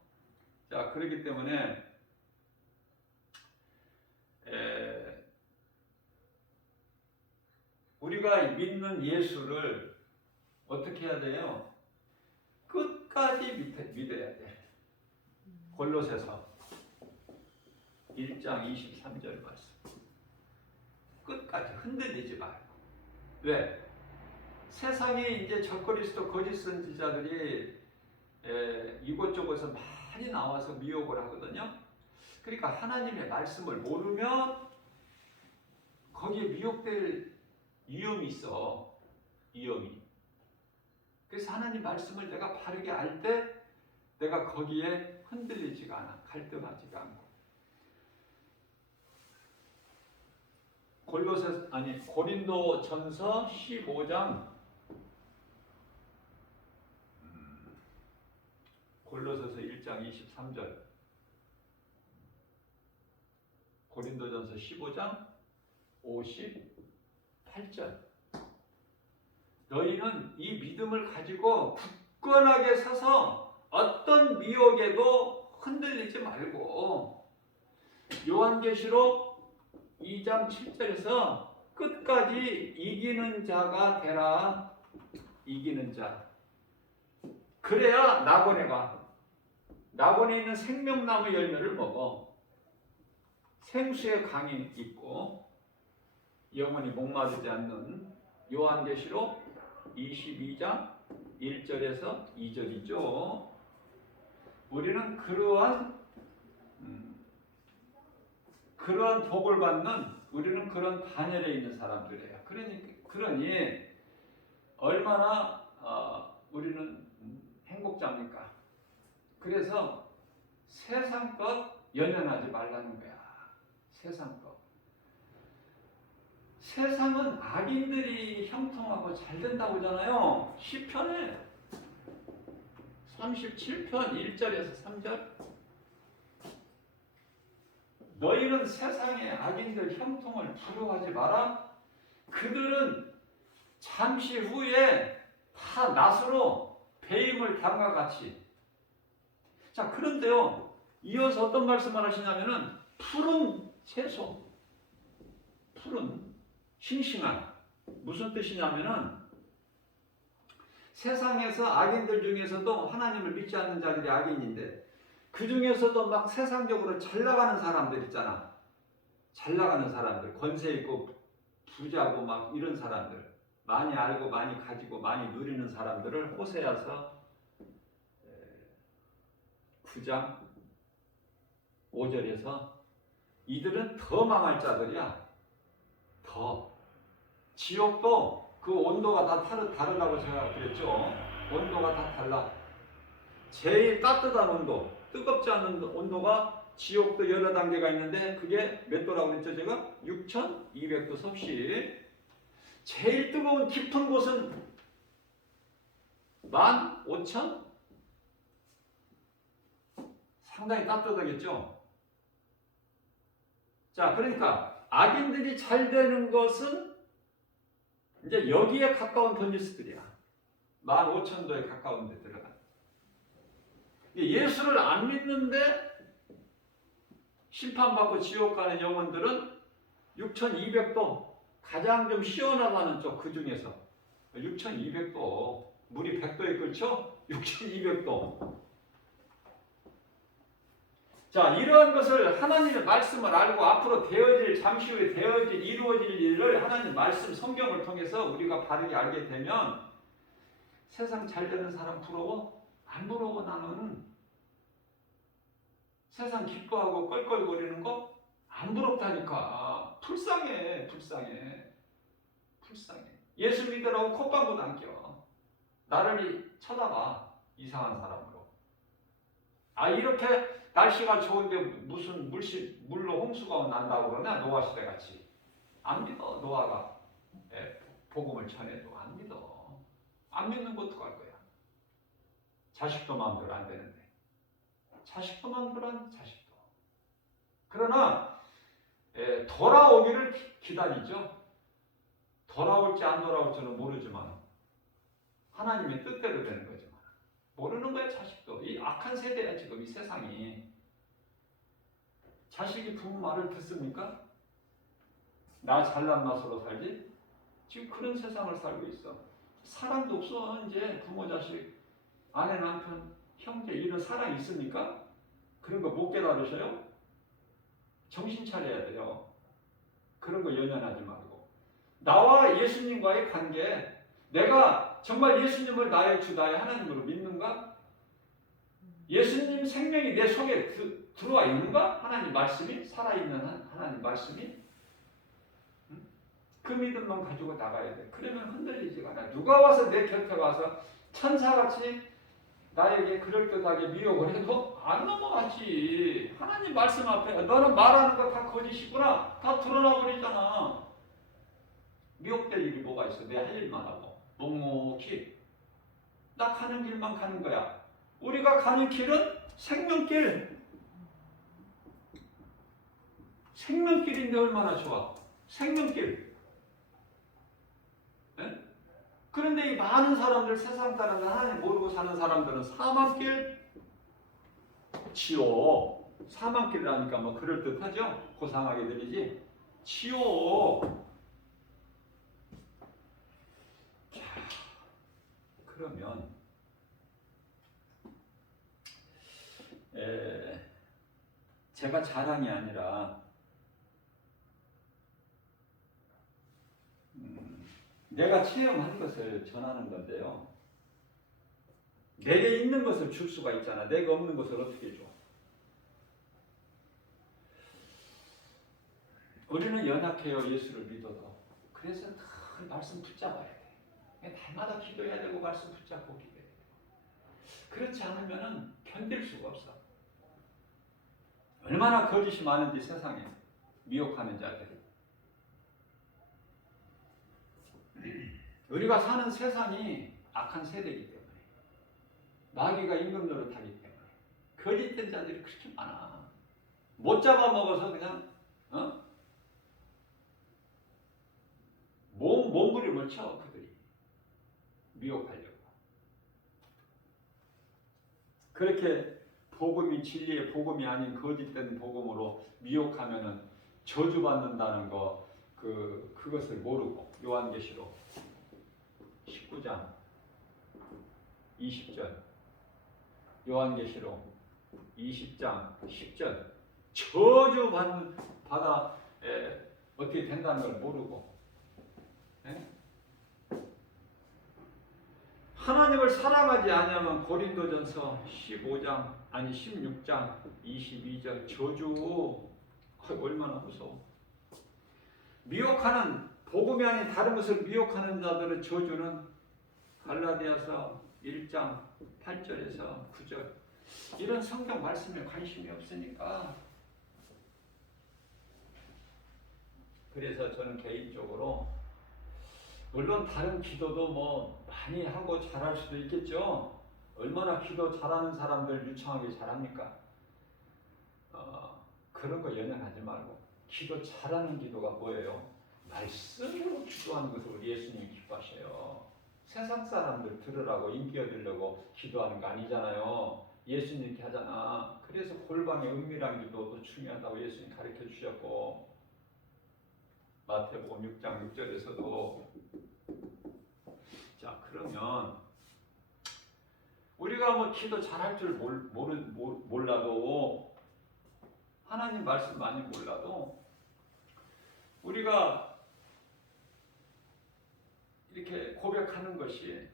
자, 그렇기 때문에 우리가 믿는 예수를 어떻게 해야 돼요? 끝까지 믿어야 돼. 골로새서 1장 23절 말씀. 끝까지 흔들리지 말고. 왜? 세상에 이제 적그리스도 거짓 선지자들이 이곳저곳에서 많이 나와서 미혹을 하거든요. 그러니까 하나님의 말씀을 모르면 거기에 미혹될 위험이 있어. 위험이. 그래서 하나님 말씀을 내가 바르게 알 때 내가 거기에 흔들리지가 않아. 갈등하지가 않고. 고린도전서 15장 골로새서 1장 23절. 고린도전서 15장 58절. 너희는 이 믿음을 가지고 굳건하게 서서 어떤 미혹에도 흔들리지 말고, 요한계시록 2장 7절에서 끝까지 이기는 자가 되라. 이기는 자. 그래야 낙원에 있는 생명나무 열매를 먹어. 생수의 강이 있고 영원히 목마르지 않는 요한계시록 22장 1절에서 2절이죠. 우리는 그러한 복을 받는, 우리는 그런 단열에 있는 사람들이에요. 그러니 얼마나 우리는 행복자입니까? 그래서 세상 것 연연하지 말라는 거야. 세상 것. 세상은 악인들이 형통하고 잘 된다고 하잖아요. 시편에 37편 1절에서 3절. 너희는 세상의 악인들 형통을 부러워하지 마라. 그들은 잠시 후에 다 낫으로 배임을 당과 같이. 자, 그런데요, 이어서 어떤 말씀을 하시냐면은 푸른 채소, 푸른 싱싱한, 무슨 뜻이냐면은 세상에서 악인들 중에서도 하나님을 믿지 않는 자들이 악인인데 그 중에서도 막 세상적으로 잘 나가는 사람들 있잖아. 잘 나가는 사람들, 권세 있고 부자고 막 이런 사람들, 많이 알고 많이 가지고 많이 누리는 사람들을 호세아서 9장 5절에서 이들은 더 망할 자들이야. 더. 지옥도 그 온도가 다 다르다고 제가 그랬죠. 온도가 다 달라. 제일 따뜻한 온도, 뜨겁지 않은 온도가 지옥도 여러 단계가 있는데 그게 몇 도라고 그랬죠 제가? 6200도 섭씨. 제일 뜨거운 깊은 곳은 15,000? 상당히 따뜻하겠죠. 자, 그러니까 악인들이 잘 되는 것은 이제 여기에 가까운 던지스들이야. 15,000도에 가까운 데 들어가. 예수를 안 믿는데 심판받고 지옥 가는 영혼들은 6,200도, 가장 좀 시원하다는 쪽 그 중에서 6,200도, 물이 100도에 끓죠? 6,200도. 자, 이러한 것을 하나님의 말씀을 알고 앞으로 잠시 후에 이루어질 일을 하나님 말씀, 성경을 통해서 우리가 바르게 알게 되면 세상 잘 되는 사람 부러워? 안 부러워 나는. 세상 기뻐하고 껄껄거리는 거 안 부럽다니까. 불쌍해. 예수 믿으라고 콧방귀도 안 껴. 나를 쳐다봐. 이상한 사람으로. 이렇게 날씨가 좋은데 무슨 물로 홍수가 난다고 그러나? 노아 시대 같이. 안 믿어. 노아가 복음을 전해도 안 믿어. 안 믿는 거 어떡할 거야. 자식도 마음대로 안 되는데. 자식도 마음대로 안 돼. 자식도. 그러나 돌아오기를 기다리죠. 돌아올지 안 돌아올지는 모르지만 하나님의 뜻대로 되는 거지만 모르는 거야. 자식도. 이 악한 세대야 지금 이 세상이. 자식이 부모 말을 듣습니까? 나 잘난 맛으로 살지? 지금 그런 세상을 살고 있어. 사랑도 없어. 이제 부모 자식 아내 남편 형제 이런 사랑 있습니까? 그런 거 못 깨달으셔요? 정신 차려야 돼요. 그런 거 연연하지 말고. 나와 예수님과의 관계, 내가 정말 예수님을 나의 주, 나의 하나님으로 믿는가? 예수님 생명이 내 속에 들어와 있는가? 하나님 말씀이? 살아있는 하나님 말씀이? 그 믿음만 가지고 나가야 돼. 그러면 흔들리지가 않아. 누가 와서 내 곁에 와서 천사같이 나에게 그럴듯하게 미혹을 해도 안 넘어가지. 하나님 말씀 앞에 너는 말하는 거 다 거짓이구나. 다 드러나 버리잖아. 미혹될 일이 뭐가 있어. 내 할 일만 하고 묵묵히 나 가는 길만 가는 거야. 우리가 가는 길은 생명길. 생명길인데 얼마나 좋아. 생명길. 네? 그런데 이 많은 사람들, 세상 사람들, 하나님 모르고 사는 사람들은 사망길, 지옥. 사망길이라니까 뭐 그럴듯하죠? 고상하게 들리지? 지옥. 자, 그러면 제가 자랑이 아니라 내가 체험한 것을 전하는 건데요. 내게 있는 것을 줄 수가 있잖아. 내가 없는 것을 어떻게 줘? 우리는 연약해요. 예수를 믿어도. 그래서 늘 말씀 붙잡아야 돼. 날마다 기도해야 되고 말씀 붙잡고 기도해야 돼. 그렇지 않으면 견딜 수가 없어. 얼마나 거짓이 많은지 세상에. 미혹하는 자들. 우리가 사는 세상이 악한 세대이기 때문에 마귀가 임금 노릇하기 때문에 거짓된 자들이 그렇게 많아. 못 잡아먹어서 그냥 몸부림을 쳐. 그들이 미혹하려고. 그렇게 복음이 진리의 복음이 아닌 거짓된 복음으로 미혹하면은 저주받는다는 거 그것을 모르고 요한계시록 19장 20절 요한계시록 20장 10절 저주받아 어떻게 된다는 걸 모르고 하나님을 사랑하지 아니하면 고린도전서 15장 아니 16장 22절 저주 얼마나 무서워. 미혹하는 복음이 아닌 다른 것을 미혹하는 자들의 저주는 갈라디아서 1장 8절에서 9절 이런 성경 말씀에 관심이 없으니까. 그래서 저는 개인적으로 물론 다른 기도도 뭐 많이 하고 잘할 수도 있겠죠. 얼마나 기도 잘하는 사람들 유창하게 잘합니까? 그런 거 연연하지 말고 기도 잘하는 기도가 뭐예요? 말씀으로 기도하는 것을 예수님이 기뻐하셔요. 세상 사람들 들으라고 인기 얻으려고 기도하는 거 아니잖아요. 예수님께 하잖아. 그래서 골방의 은밀한 기도도 중요하다고 예수님 가르쳐 주셨고 마태복음 6장 6절에서도. 자, 그러면 우리가 뭐 기도 잘할 줄 몰라도 하나님 말씀 많이 몰라도 우리가 이렇게 고백하는 것이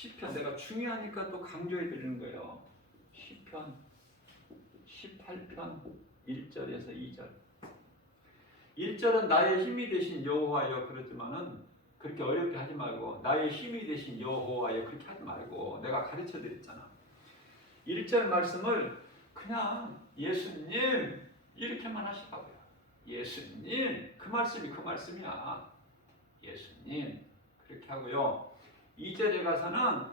시편 내가 중요하니까 또 강조해 드리는 거예요. 시편 18편 1절에서 2절. 1절은 나의 힘이 되신 여호와여 그러지만은 그렇게 어렵게 하지 말고 나의 힘이 되신 여호와여 그렇게 하지 말고 내가 가르쳐 드렸잖아. 1절 말씀을 그냥 예수님 이렇게만 하시라고요. 예수님 그 말씀이 그 말씀이야. 예수님 그렇게 하고요. 2절에 가서는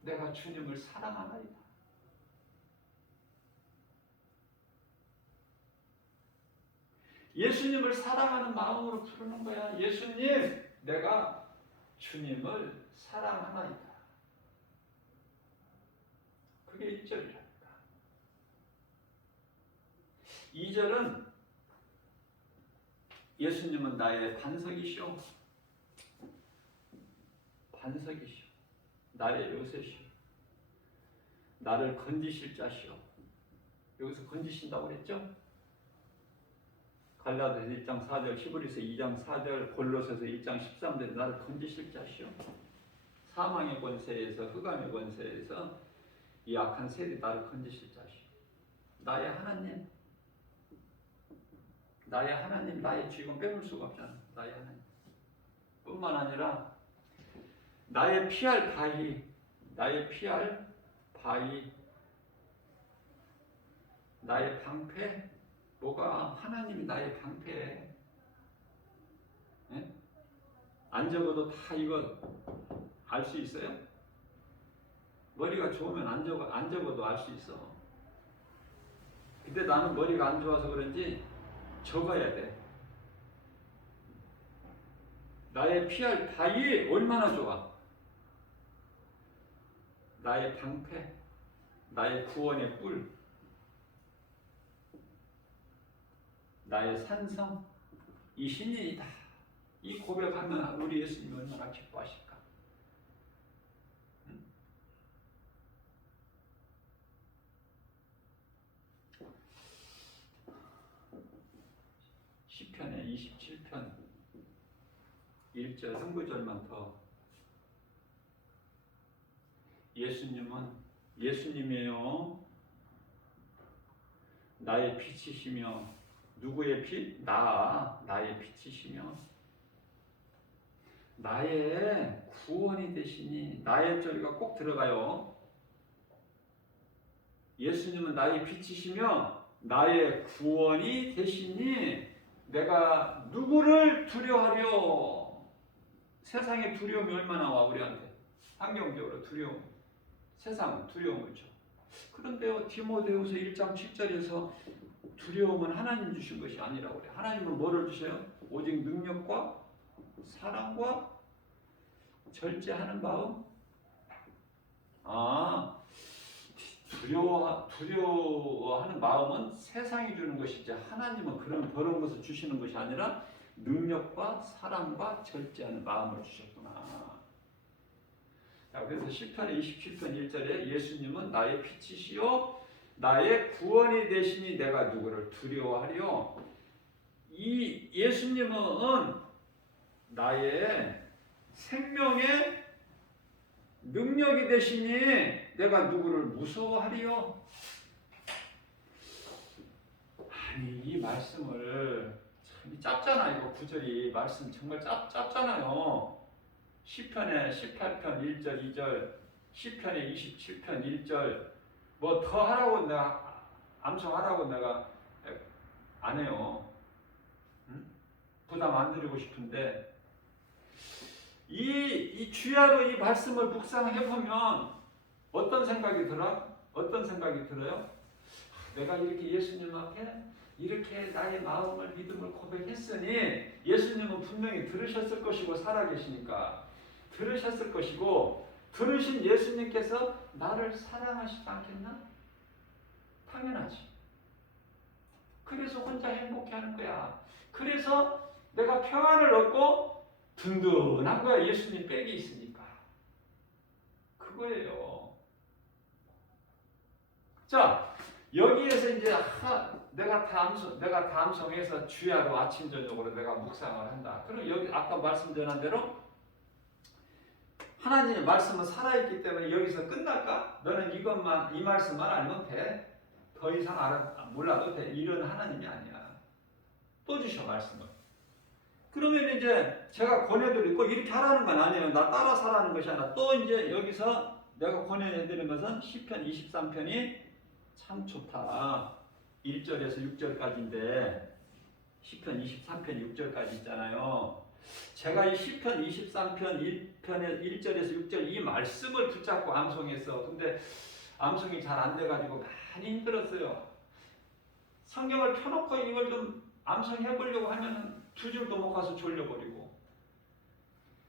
내가 주님을 사랑하나이다. 예수님을 사랑하는 마음으로 부르는 거야. 예수님 내가 주님을 사랑하나이다. 그게 1절이라니까. 2절은 예수님은 나의 반석이시오. 반석이시오. 나의 요새시오. 나를 건지실 자시오. 여기서 건지신다고 그랬죠? 갈라디아서 1장 4절, 히브리서 2장 4절, 골로새서 1장 13절 나를 건지실 자시오. 사망의 권세에서 흑암의 권세에서 이 악한 세대 나를 건지실 자시오. 나의 하나님, 나의 하나님, 나의 주권 빼놓을 수가 없잖아. 나의 하나님 뿐만 아니라 나의 피할 바위, 나의 피할 바위, 나의 방패. 뭐가 하나님이 나의 방패. 예? 안 적어도 다 이거 알 수 있어요? 머리가 좋으면 안 적어도 알 수 있어. 근데 나는 머리가 안 좋아서 그런지 적어야 돼. 나의 피할 바위 얼마나 좋아. 나의 방패, 나의 구원의 뿔, 나의 산성, 이 신인이다. 이 고백하면 우리 예수님이 얼마나 기뻐하실까. 시편의 27편 1절 한 구절만 더. 예수님은 예수님이에요. 나의 빛이시며. 누구의 빛? 나의 빛이시며 나의 구원이 되시니. 나의 절이가 꼭 들어가요. 예수님은 나의 빛이시며 나의 구원이 되시니 내가 누구를 두려워하려. 세상에 두려움이 얼마나 와 우리한테. 환경적으로 두려움, 세상 두려움을 줘. 그런데요 디모데후서 1장 7절에서 두려움은 하나님 주신 것이 아니라고 그래. 하나님은 뭐를 주셔요? 오직 능력과 사랑과 절제하는 마음. 두려워하는 마음은 세상이 주는 것이지 하나님은 그런 것을 주시는 것이 아니라 능력과 사랑과 절제하는 마음을 주셨구나. 자, 그래서 시편의 27편 1절에 예수님은 나의 빛이시요 나의 구원이 되시니 내가 누구를 두려워하리요. 이 예수님은 나의 생명의 능력이 되시니 내가 누구를 무서워하리요. 아니 이 말씀을 참 짧잖아. 이거 구절이 말씀 정말 짧잖아요. 시편의 18편 1절 2절, 시편의 27편 1절. 뭐 더 하라고 내가 암송하라고 내가 안 해요. 응? 부담 안 드리고 싶은데 이 주야로 이 말씀을 묵상해 보면 어떤 생각이 들어? 어떤 생각이 들어요? 내가 이렇게 예수님 앞에 이렇게 나의 마음을 믿음을 고백했으니 예수님은 분명히 들으셨을 것이고 살아계시니까 들으셨을 것이고 들으신 예수님께서 나를 사랑하시지 않겠나? 당연하지. 그래서 혼자 행복해하는 거야. 그래서 내가 평안을 얻고 든든한 거야. 예수님 백이 있으니까. 그거예요. 자, 여기에서 이제 내가 담성해서 주야로 아침 저녁으로 내가 묵상을 한다. 그럼 여기 아까 말씀 전한 대로 하나님의 말씀은 살아있기 때문에 여기서 끝날까? 너는 이것만, 이 말씀만 알면 돼. 더 이상 몰라도 돼. 이런 하나님이 아니야. 또 주셔, 말씀을. 그러면 이제 제가 권해드리고 이렇게 하라는 건 아니에요. 나 따라 살라는 것이 아니라 또 이제 여기서 내가 권해드리는 것은 시편 23편이 참 좋다. 1절에서 6절까지인데 시편 23편 6절까지 있잖아요. 제가 이 시편 23편 1편에 1절에서 6절 이 말씀을 붙잡고 암송했어. 근데 암송이 잘 안 돼가지고 많이 힘들었어요. 성경을 펴놓고 이걸 좀 암송해 보려고 하면은 2줄도 못 가서 졸려버리고.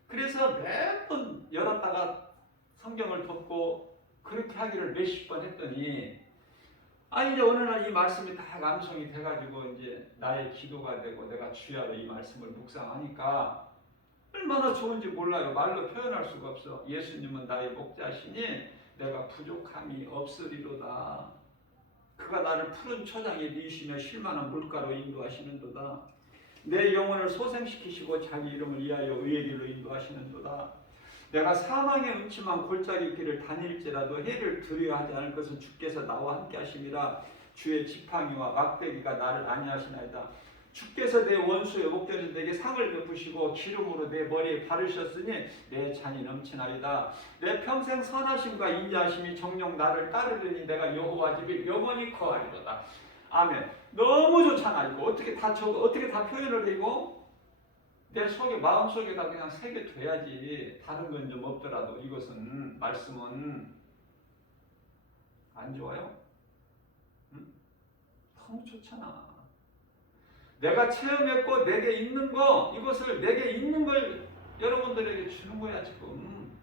그래서 몇 번 열었다가 성경을 덮고 그렇게 하기를 몇십 번 했더니 이제 어느 날 이 말씀이 다 암송이 돼가지고 이제 나의 기도가 되고 내가 주야로 이 말씀을 묵상하니까 얼마나 좋은지 몰라요. 말로 표현할 수가 없어. 예수님은 나의 목자시니 내가 부족함이 없으리로다. 그가 나를 푸른 초장에 누이시며 쉴만한 물가로 인도하시는도다. 내 영혼을 소생시키시고 자기 이름을 위하여 의의 길로 인도하시는도다. 내가 사망의 음침한 골짜기 길을 다닐지라도 해를 두려워 하지 않을 것은 주께서 나와 함께 하심이라. 주의 지팡이와 막대기가 나를 안위하시나이다. 주께서 내 원수의 목전에서 내게 상을 베푸시고 기름으로 내 머리에 바르셨으니 내 잔이 넘치나이다. 내 평생 선하심과 인자하심이 정녕 나를 따르리니 내가 여호와 집에 영원히 거하리로다. 아멘. 너무 좋잖아. 이거 어떻게 다 표현을 되고 내 속에 마음속에다 그냥 새겨둬야지. 다른 건 좀 없더라도 이것은 말씀은 안 좋아요? 응? 너무 좋잖아. 내가 체험했고 내게 있는 거, 이것을 내게 있는 걸 여러분들에게 주는 거야. 지금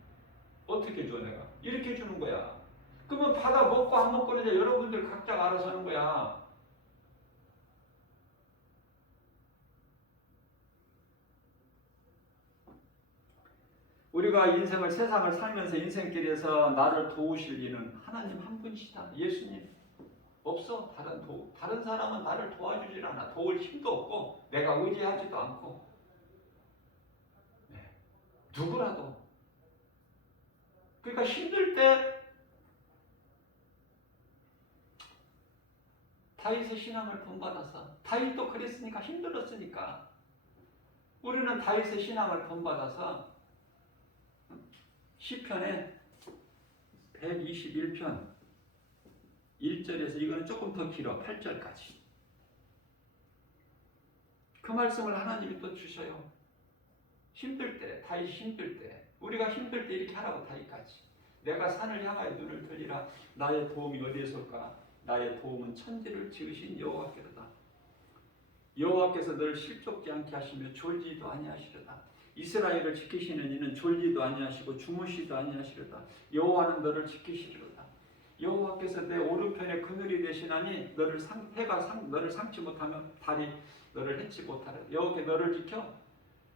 어떻게 줘? 내가 이렇게 주는 거야. 그러면 받아 먹고 안 먹고 이제 여러분들 각자가 알아서 하는 거야. 우리가 인생을, 세상을 살면서 인생길에서 나를 도우실 이는 하나님 한 분이시다. 예수님. 없어. 다른 사람은 나를 도와주질 않아. 도울 힘도 없고 내가 의지하지도 않고. 네. 누구라도. 그러니까 힘들 때 다윗의 신앙을 본받아서, 다윗도 그랬으니까, 힘들었으니까 우리는 다윗의 신앙을 본받아서 시편에 121편 1절에서, 이거는 조금 더 길어, 8절까지 그 말씀을 하나님이 또 주셔요. 힘들 때, 다윗이 힘들 때, 우리가 힘들 때 이렇게 하라고. 다윗까지 내가 산을 향하여 눈을 들리라. 나의 도움이 어디에서 올까? 나의 도움은 천지를 지으신 여호와께로다. 여호와께서 너를 실족지 않게 하시며 졸지도 아니하시려다. 이스라엘을 지키시는 이는 졸지도 아니하시고 주무시도 아니하시려다. 여호와는 너를 지키시리로다. 여호와께서 내 오른편에 그늘이 되시나니 해가 너를 삼지 못하며 달이 너를 해치 못하라. 여호와께서 너를 지켜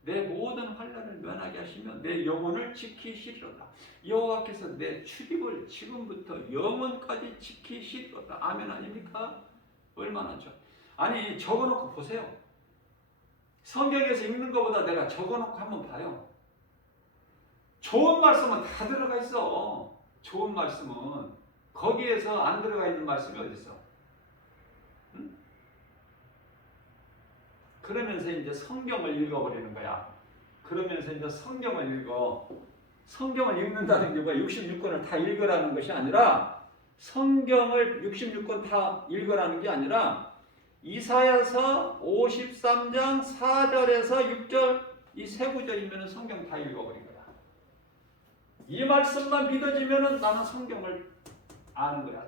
내 모든 환난을 면하게 하시며 내 영혼을 지키시리로다. 여호와께서 내 출입을 지금부터 영원까지 지키시리로다. 아멘 아닙니까? 얼마나 좋아. 아니, 적어놓고 보세요. 성경에서 읽는 것보다 내가 적어놓고 한번 봐요. 좋은 말씀은 다 들어가 있어. 좋은 말씀은. 거기에서 안 들어가 있는 말씀이 어디 있어? 응? 그러면서 이제 성경을 읽어버리는 거야. 그러면서 이제 성경을 읽어. 성경을 읽는다는 게 뭐야? 66권을 다 읽으라는 것이 아니라, 성경을 66권 다 읽으라는 게 아니라 이사야서 53장 4절에서 6절 이 세 구절이면 성경 다 읽어버린 거야. 이 말씀만 믿어지면 나는 성경을 아는 거야.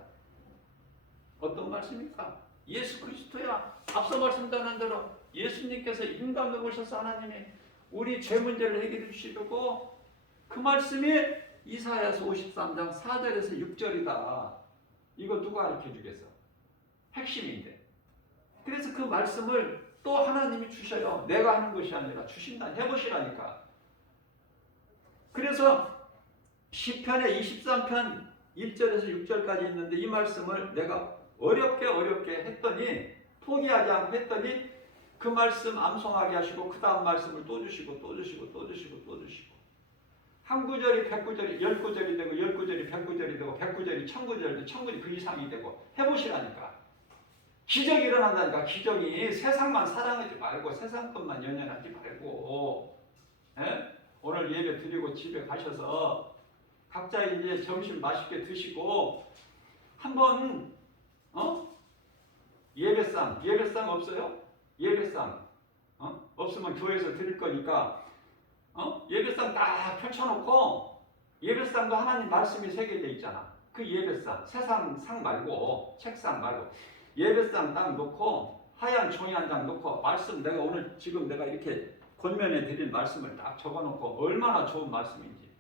어떤 말씀입니까? 예수 그리스도야. 앞서 말씀드린 대로 예수님께서 인간으로 오셔서 하나님이 우리 죄 문제를 해결해 주시려고, 그 말씀이 이사야서 53장 4절에서 6절이다. 이거 누가 가르쳐 주겠어? 핵심인데. 그래서 그 말씀을 또 하나님이 주셔요. 내가 하는 것이 아니라 주신다. 해보시라니까. 그래서 시편의 23편 1절에서 6절까지 있는데 이 말씀을 내가 어렵게 했더니, 포기하지 않고 했더니 그 말씀 암송하게 하시고 그 다음 말씀을 또 주시고 한 구절이 백구절이 열구절이 되고 열구절이 백구절이 되고 백구절이 천구절이 되고 천구절이 그 이상이 되고 해보시라니까. 기적이 일어난다니까. 기적이. 세상만 사랑하지 말고 세상 것만 연연하지 말고, 예? 오늘 예배 드리고 집에 가셔서 각자 이제 점심 맛있게 드시고 한번 예배상 없어요? 예배상 없으면 교회에서 드릴 거니까 예배상 딱 펼쳐놓고, 예배상도 하나님 말씀이 새겨져 있잖아. 그 예배상, 세상 상 말고 책상 말고 예배상 딱 놓고 하얀 종이 한 장 놓고 말씀, 내가 오늘 지금 내가 이렇게 권면해 드린 말씀을 딱 적어놓고 얼마나 좋은 말씀인지.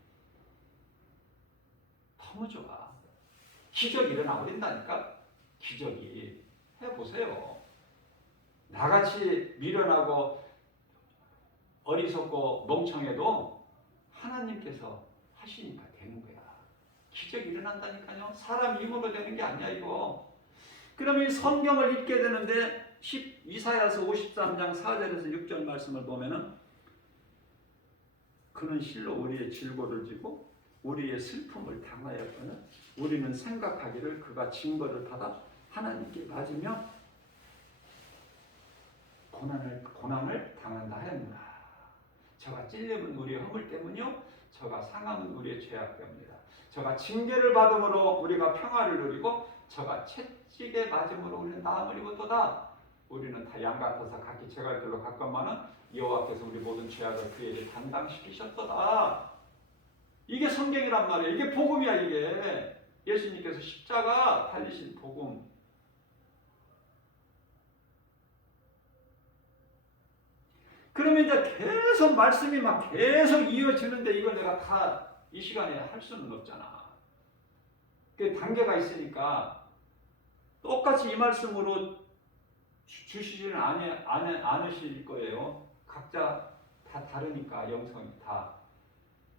너무 좋아. 기적이 일어나 버린다니까. 기적이. 해보세요. 나같이 미련하고 어리석고 멍청해도 하나님께서 하시니까 되는 거야. 기적이 일어난다니까요. 사람 힘으로 되는 게 아니야 이거. 그러면 이 성경을 읽게 되는데 이사야서 53장 4절에서 6절 말씀을 보면은, 그는 실로 우리의 질고를 지고 우리의 슬픔을 당하였거늘 우리는 생각하기를 그가 징벌을 받아 하나님께 맞으며 고난을 당한다 하였노라. 저가 찔림은 우리의 허물 때문이요 저가 상함은 우리의 죄악 때문이다. 저가 징계를 받음으로 우리가 평화를 누리고 저가 채찍에 맞음으로 우리는 나음을 입었도다. 우리는 다 양 같아서 각기 제갈들로 갔건만은 여호와께서 우리 모든 죄악을 그에게 담당시키셨도다. 이게 성경이란 말이에요. 이게 복음이야. 이게 예수님께서 십자가 달리신 복음. 그러면 이제 계속 말씀이 막 계속 이어지는데 이걸 내가 다 이 시간에 할 수는 없잖아. 그 단계가 있으니까 똑같이 이 말씀으로 주시지는 않으실 거예요. 각자 다 다르니까 영성이 다.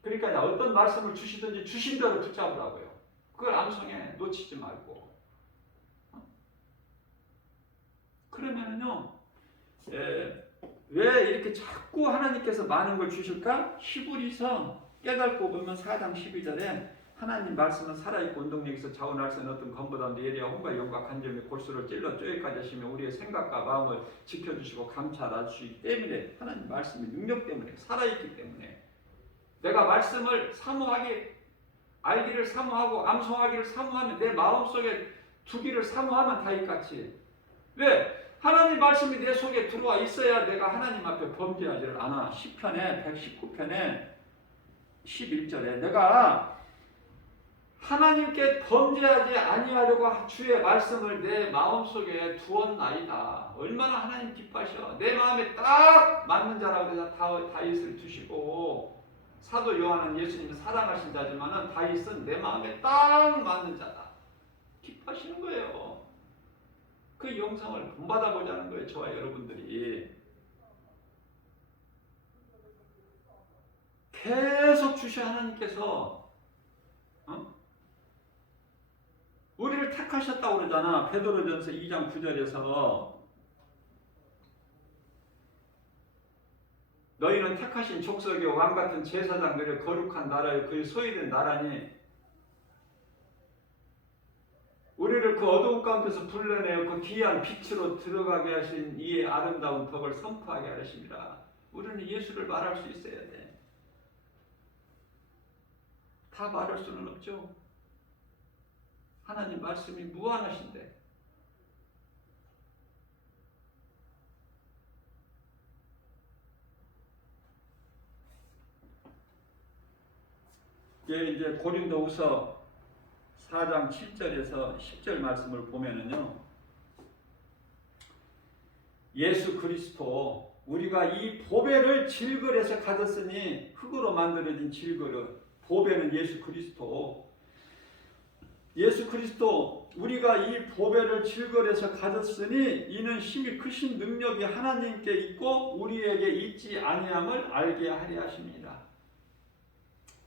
그러니까 어떤 말씀을 주시든지 주신 대로 붙잡으라고요. 그걸 암송해 놓치지 말고. 그러면은요, 왜 이렇게 자꾸 하나님께서 많은 걸 주실까? 히브리서 깨닫고 보면 4장 12절에 하나님 말씀은 살아있고 운동력 있어 자원할 수 있는 어떤 검보다 예리와 혼과 영과 간절히 골수를 찔러 쪼개까지 하시며 우리의 생각과 마음을 지켜주시고 감찰해 주시기 때문에, 하나님 말씀의 능력 때문에, 살아있기 때문에 내가 말씀을 사모하기, 알기를 사모하고 암송하기를 사모하면, 내 마음속에 두기를 사모하면 다윗같이. 왜? 하나님 말씀이 내 속에 들어와 있어야 내가 하나님 앞에 범죄하지를 않아. 시편에 119편에 11절에 내가 하나님께 범죄하지 아니하려고 주의 말씀을 내 마음속에 두었나이다. 얼마나 하나님 기뻐하셔. 내 마음에 딱 맞는 자라고 그래서 다윗을 두시고, 사도 요한은 예수님을 사랑하신 자지만은 다윗은 내 마음에 딱 맞는 자다. 기뻐하시는 거예요. 그 영성을 본받아 보자는 거예요. 저와 여러분들이. 계속 주셔 하나님께서. 우리를 택하셨다고 그러잖아. 베드로전서 2장 9절에서 너희는 택하신 족속이요 왕같은 제사장들의 거룩한 나라요 그의 소유된 나라니 우리를 그 어두운 가운데서 불러내어 그 귀한 빛으로 들어가게 하신 이의 아름다운 덕을 선포하게 하십니다. 우리는 예수를 말할 수 있어야 돼. 다 말할 수는 없죠. 하나님 말씀이 무한하신데. 이제 고린도후서 4장 7절에서 10절 말씀을 보면은요, 예수 그리스도, 우리가 이 보배를 질그릇에 가졌으니, 흙으로 만들어진 질그릇, 보배는 예수 그리스도. 예수 그리스도, 우리가 이 보배를 질그릇에서 가졌으니 이는 힘이 크신 능력이 하나님께 있고 우리에게 있지 아니함을 알게 하려 하십니다.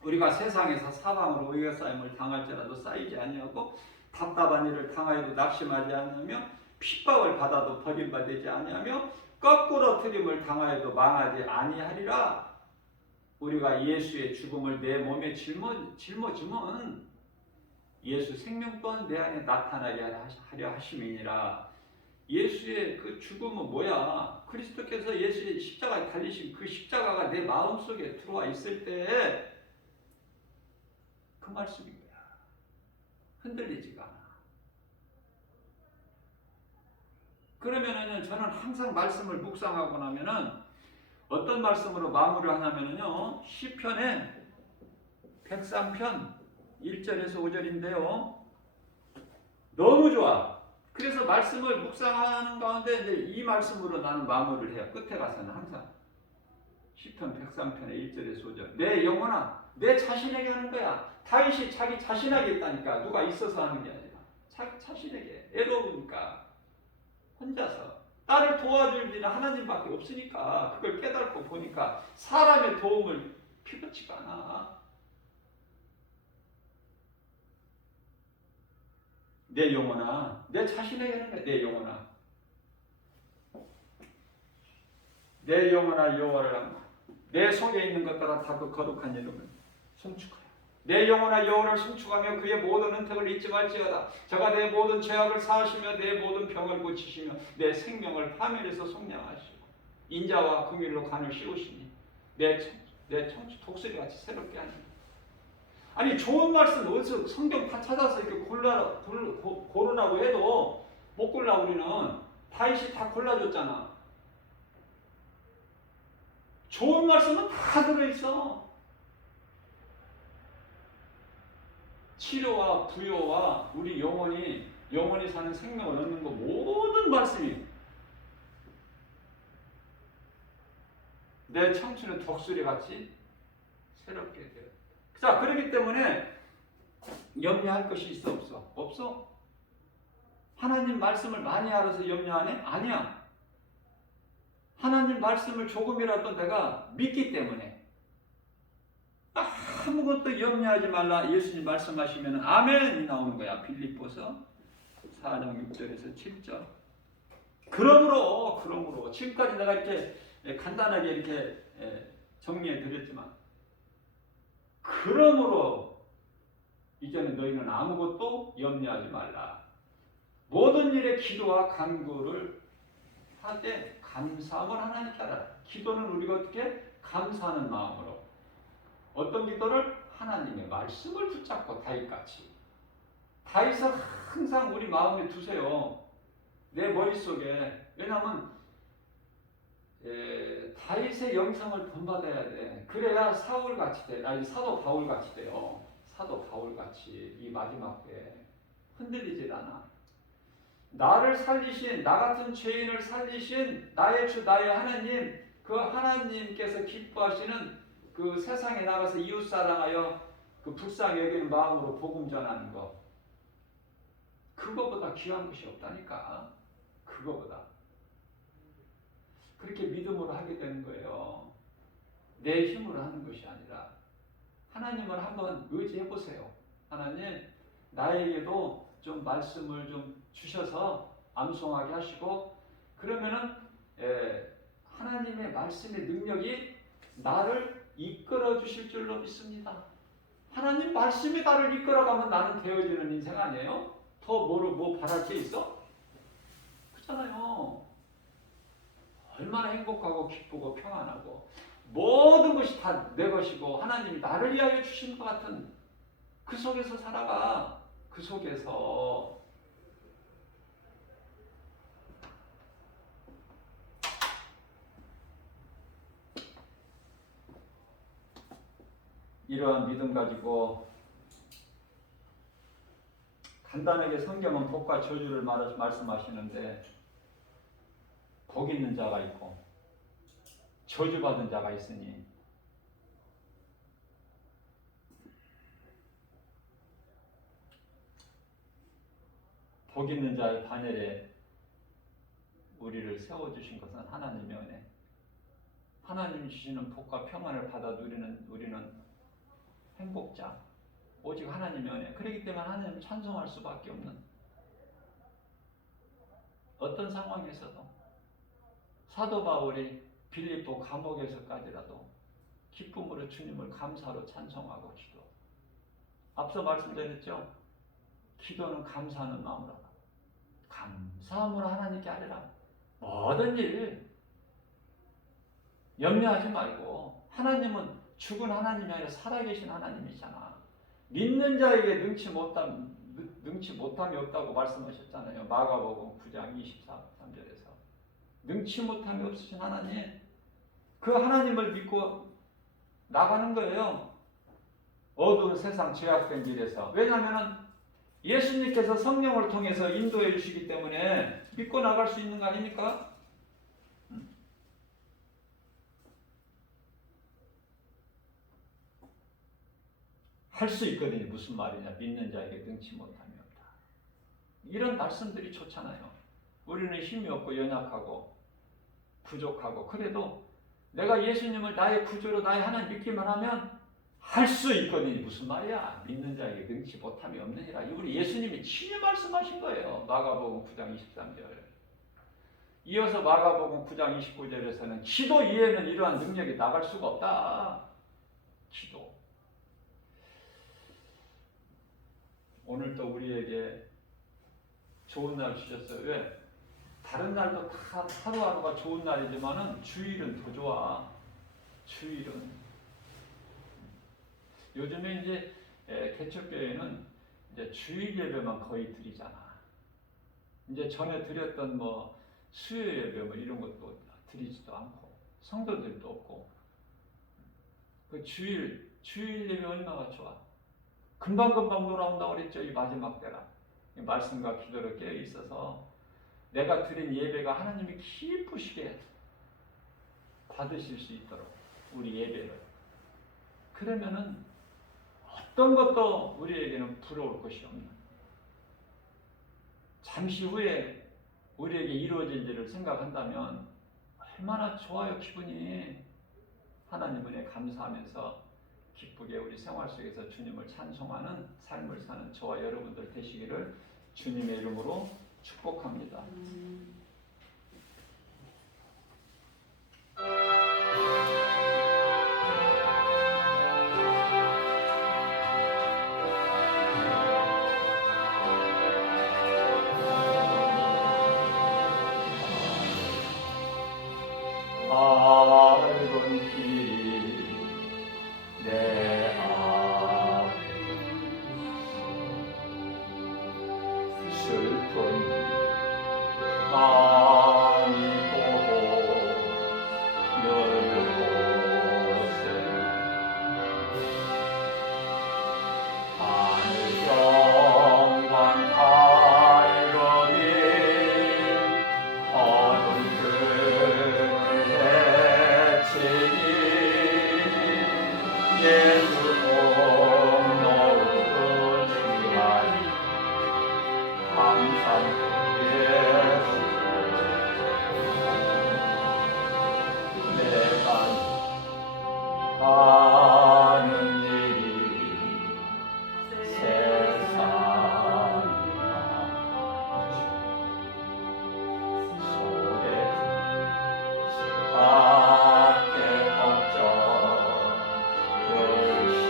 우리가 세상에서 사방으로 의외싸임을 당할지라도 쌓이지 아니하고 답답한 일을 당하여도 낙심하지 않으며 핍박을 받아도 버림받지 아니하며 거꾸로 트림을 당하여도 망하지 아니하리라. 우리가 예수의 죽음을 내 몸에 짊어지면 예수 생명 또한 내 안에 나타나게 하려 하심이니라. 예수의 그 죽음은 뭐야? 그리스도께서 예수의 십자가에 달리신 그 십자가가 내 마음속에 들어와 있을 때 그 말씀인 거야. 흔들리지가 않아. 그러면은 저는 항상 말씀을 묵상하고 나면은 어떤 말씀으로 마무리를 하냐면요. 시편의 103편 1절에서 5절인데요. 너무 좋아. 그래서 말씀을 묵상하는 가운데 이제 이 말씀으로 나는 마무리를 해요. 끝에 가서는 항상. 시편 103편의 1절에서 5절. 내 영혼아, 내 자신에게 하는 거야. 다윗이 자기 자신에게 했다니까. 누가 있어서 하는 게 아니라. 자기 자신에게. 애로우니까. 혼자서. 나를 도와줄 일은 하나님밖에 없으니까. 그걸 깨닫고 보니까 사람의 도움을 필요치가 않아. 내 영혼아, 내 자신에게 하는 거야. 내 영혼아. 내 영혼아 여호와를 하라. 내 속에 있는 것들아 다 그 거룩한 이름을 송축하라. 내 영혼아 여호와를 송축하며 그의 모든 은택을 잊지 말지어다. 저가 내 모든 죄악을 사하시며 내 모든 병을 고치시며 내 생명을 파멸에서 속량하시고 인자와 긍휼로 간을 씌우시니 내 청취 독수리같이 새롭게 하니. 아니 좋은 말씀 어디서 성경 다 찾아서 이렇게 고르라고 해도 못 골라. 우리는 다윗이 다 골라줬잖아. 좋은 말씀은 다 들어있어. 치료와 부여와 우리 영원히 사는 생명을 얻는 거 모든 말씀이 내 청춘은 독수리같이 새롭게 되어. 자, 그렇기 때문에 염려할 것이 있어 없어? 없어. 하나님 말씀을 많이 알아서 염려하네? 아니야. 하나님 말씀을 조금이라도 내가 믿기 때문에 아무것도 염려하지 말라. 예수님 말씀하시면 아멘이 나오는 거야. 빌립보서 4장 6절에서 7절. 그러므로 지금까지 내가 이렇게 간단하게 이렇게 정리해 드렸지만, 그러므로 이제는 너희는 아무것도 염려하지 말라. 모든 일에 기도와 간구를 하되 감사함을 하나님께 하라. 기도는 우리가 어떻게? 감사하는 마음으로. 어떤 기도를? 하나님의 말씀을 붙잡고 다윗같이. 다윗을 항상 우리 마음에 두세요. 내 머릿속에. 왜냐하면 다윗의 영성을 본받아야 돼. 그래야 사울같이 돼. 아니 사도 바울같이 돼요. 사도 바울같이 이 마지막 때에 흔들리질 않아. 나를 살리신, 나 같은 죄인을 살리신 나의 주 나의 하나님, 그 하나님께서 기뻐하시는 그 세상에 나가서 이웃사랑하여 그 불쌍히 여기는 마음으로 복음 전하는 것, 그거보다 귀한 것이 없다니까. 그거보다. 그렇게 믿음으로 하게 되는 거예요. 내 힘으로 하는 것이 아니라 하나님을 한번 의지해 보세요. 하나님, 나에게도 좀 말씀을 좀 주셔서 암송하게 하시고, 그러면은 하나님의 말씀의 능력이 나를 이끌어 주실 줄로 믿습니다. 하나님 말씀이 나를 이끌어가면 나는 되어지는 인생 아니에요? 더 뭐 바랄 게 있어? 그렇잖아요. 얼마나 행복하고 기쁘고 평안하고 모든 것이 다 내 것이고 하나님이 나를 위하여 주신 것 같은 그 속에서 살아가. 그 속에서 이러한 믿음 가지고 간단하게 성경은 복과 저주를 말씀하시는데, 복 있는 자가 있고 저주받은 자가 있으니 복 있는 자의 반열에 우리를 세워주신 것은 하나님의 은혜. 하나님이 주시는 복과 평안을 받아 누리는 우리는 행복자. 오직 하나님의 은혜. 그렇기 때문에 하나님을 찬송할 수밖에 없는, 어떤 상황에서도 사도 바울이 빌립보 감옥에서까지라도 기쁨으로 주님을 감사로 찬송하고 기도. 앞서 말씀드렸죠? 기도는 감사하는 마음으로 하라. 감사함으로 하나님께 하리라. 모든 일 염려하지 말고, 하나님은 죽은 하나님이 아니라 살아계신 하나님이잖아. 믿는 자에게 능치 못함이 없다고 말씀하셨잖아요. 마가복음 9장 23절에서. 능치 못함이 없으신 하나님, 그 하나님을 믿고 나가는 거예요. 어두운 세상 죄악된 길에서. 왜냐하면 예수님께서 성령을 통해서 인도해 주시기 때문에 믿고 나갈 수 있는 거 아닙니까? 할 수 있거든요. 무슨 말이냐? 믿는 자에게 능치 못함이 없다. 이런 말씀들이 좋잖아요. 우리는 힘이 없고 연약하고 부족하고, 그래도 내가 예수님을 나의 구주로 나의 하나님 믿기만 하면 할 수 있거든요. 무슨 말이야? 믿는 자에게 능치 못함이 없느니라. 우리 예수님이 친히 말씀하신 거예요. 마가복음 9장 23절. 이어서 마가복음 9장 29절에서는 기도 이외에는 이러한 능력이 나갈 수가 없다. 기도. 오늘도 우리에게 좋은 날 주셨어요. 왜? 다른 날도 다 하루하루가 좋은 날이지만은 주일은 더 좋아. 주일은. 요즘에 이제 개척교회는 이제 주일 예배만 거의 드리잖아. 이제 전에 드렸던 뭐 수요 예배 뭐 이런 것도 드리지도 않고, 성도들도 없고. 그 주일 예배 얼마나 좋아. 금방금방 돌아온다고 그랬죠. 이 마지막 때라. 이 말씀과 기도로 깨어 있어서 내가 드린 예배가 하나님이 기쁘시게 받으실 수 있도록 우리 예배를. 그러면은 어떤 것도 우리에게는 부러울 것이 없는, 잠시 후에 우리에게 이루어질 일을 생각한다면 얼마나 좋아요. 기분이. 하나님 은혜 감사하면서 기쁘게 우리 생활 속에서 주님을 찬송하는 삶을 사는 저와 여러분들 되시기를 주님의 이름으로 축복합니다. 밝은 길이 내 앞에 슬픈 많이 보고 넓은 곳에 하늘 영광 밝으니 어둠 끝을 헤치니 예수 공로를 주하니 항상 하는 일이 세상이나 속에 밖에 걱정 열심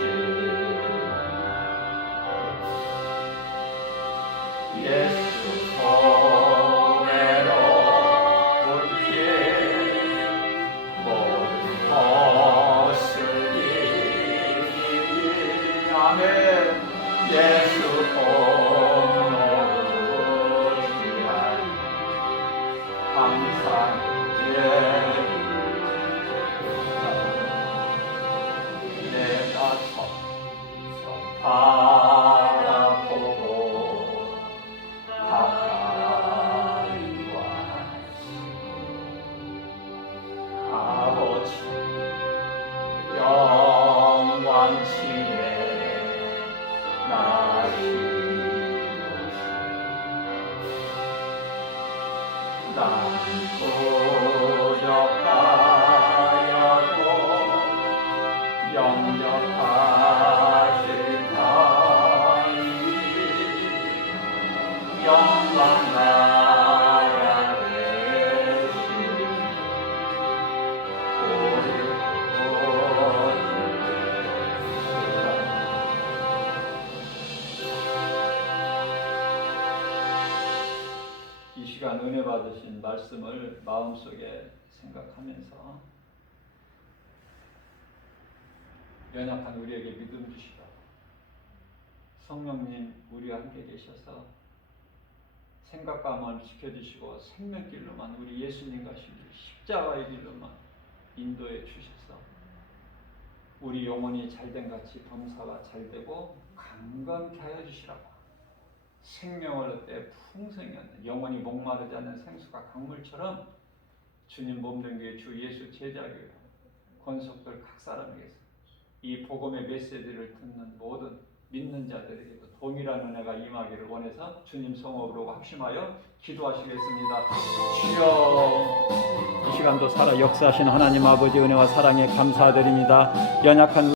예수 소외로 예수 공로를 위하여 항상 내가 바라보고 가까이 와시 아버지 영광 치네 난 부족하여도 영접하실 터니 영광 나라 되시니 우리 시간 은혜 받으신 말씀을 마음속에 생각하면서 연약한 우리에게 믿음 주시고 성령님 우리와 함께 계셔서 생각과 마음을 지켜주시고 생명길로만 우리 예수님 가신 길 십자가의 길로만 인도해 주셔서 우리 영혼이 잘된 같이 범사가 잘되고 강건케 하여 주시라고 생명을 얻되 풍성히 얻는 영혼이 목마르지 않는 생수가 강물처럼 주님 몸된 교회 주 예수 제자교회 권속들 각 사람에게서 이 복음의 메시지를 듣는 모든 믿는 자들에게도 동일한 은혜가 임하기를 원해서 주님 성호로 합심하여 기도하시겠습니다. 주여 이 시간도 살아 역사하신 하나님 아버지 은혜와 사랑에 감사드립니다. 연약한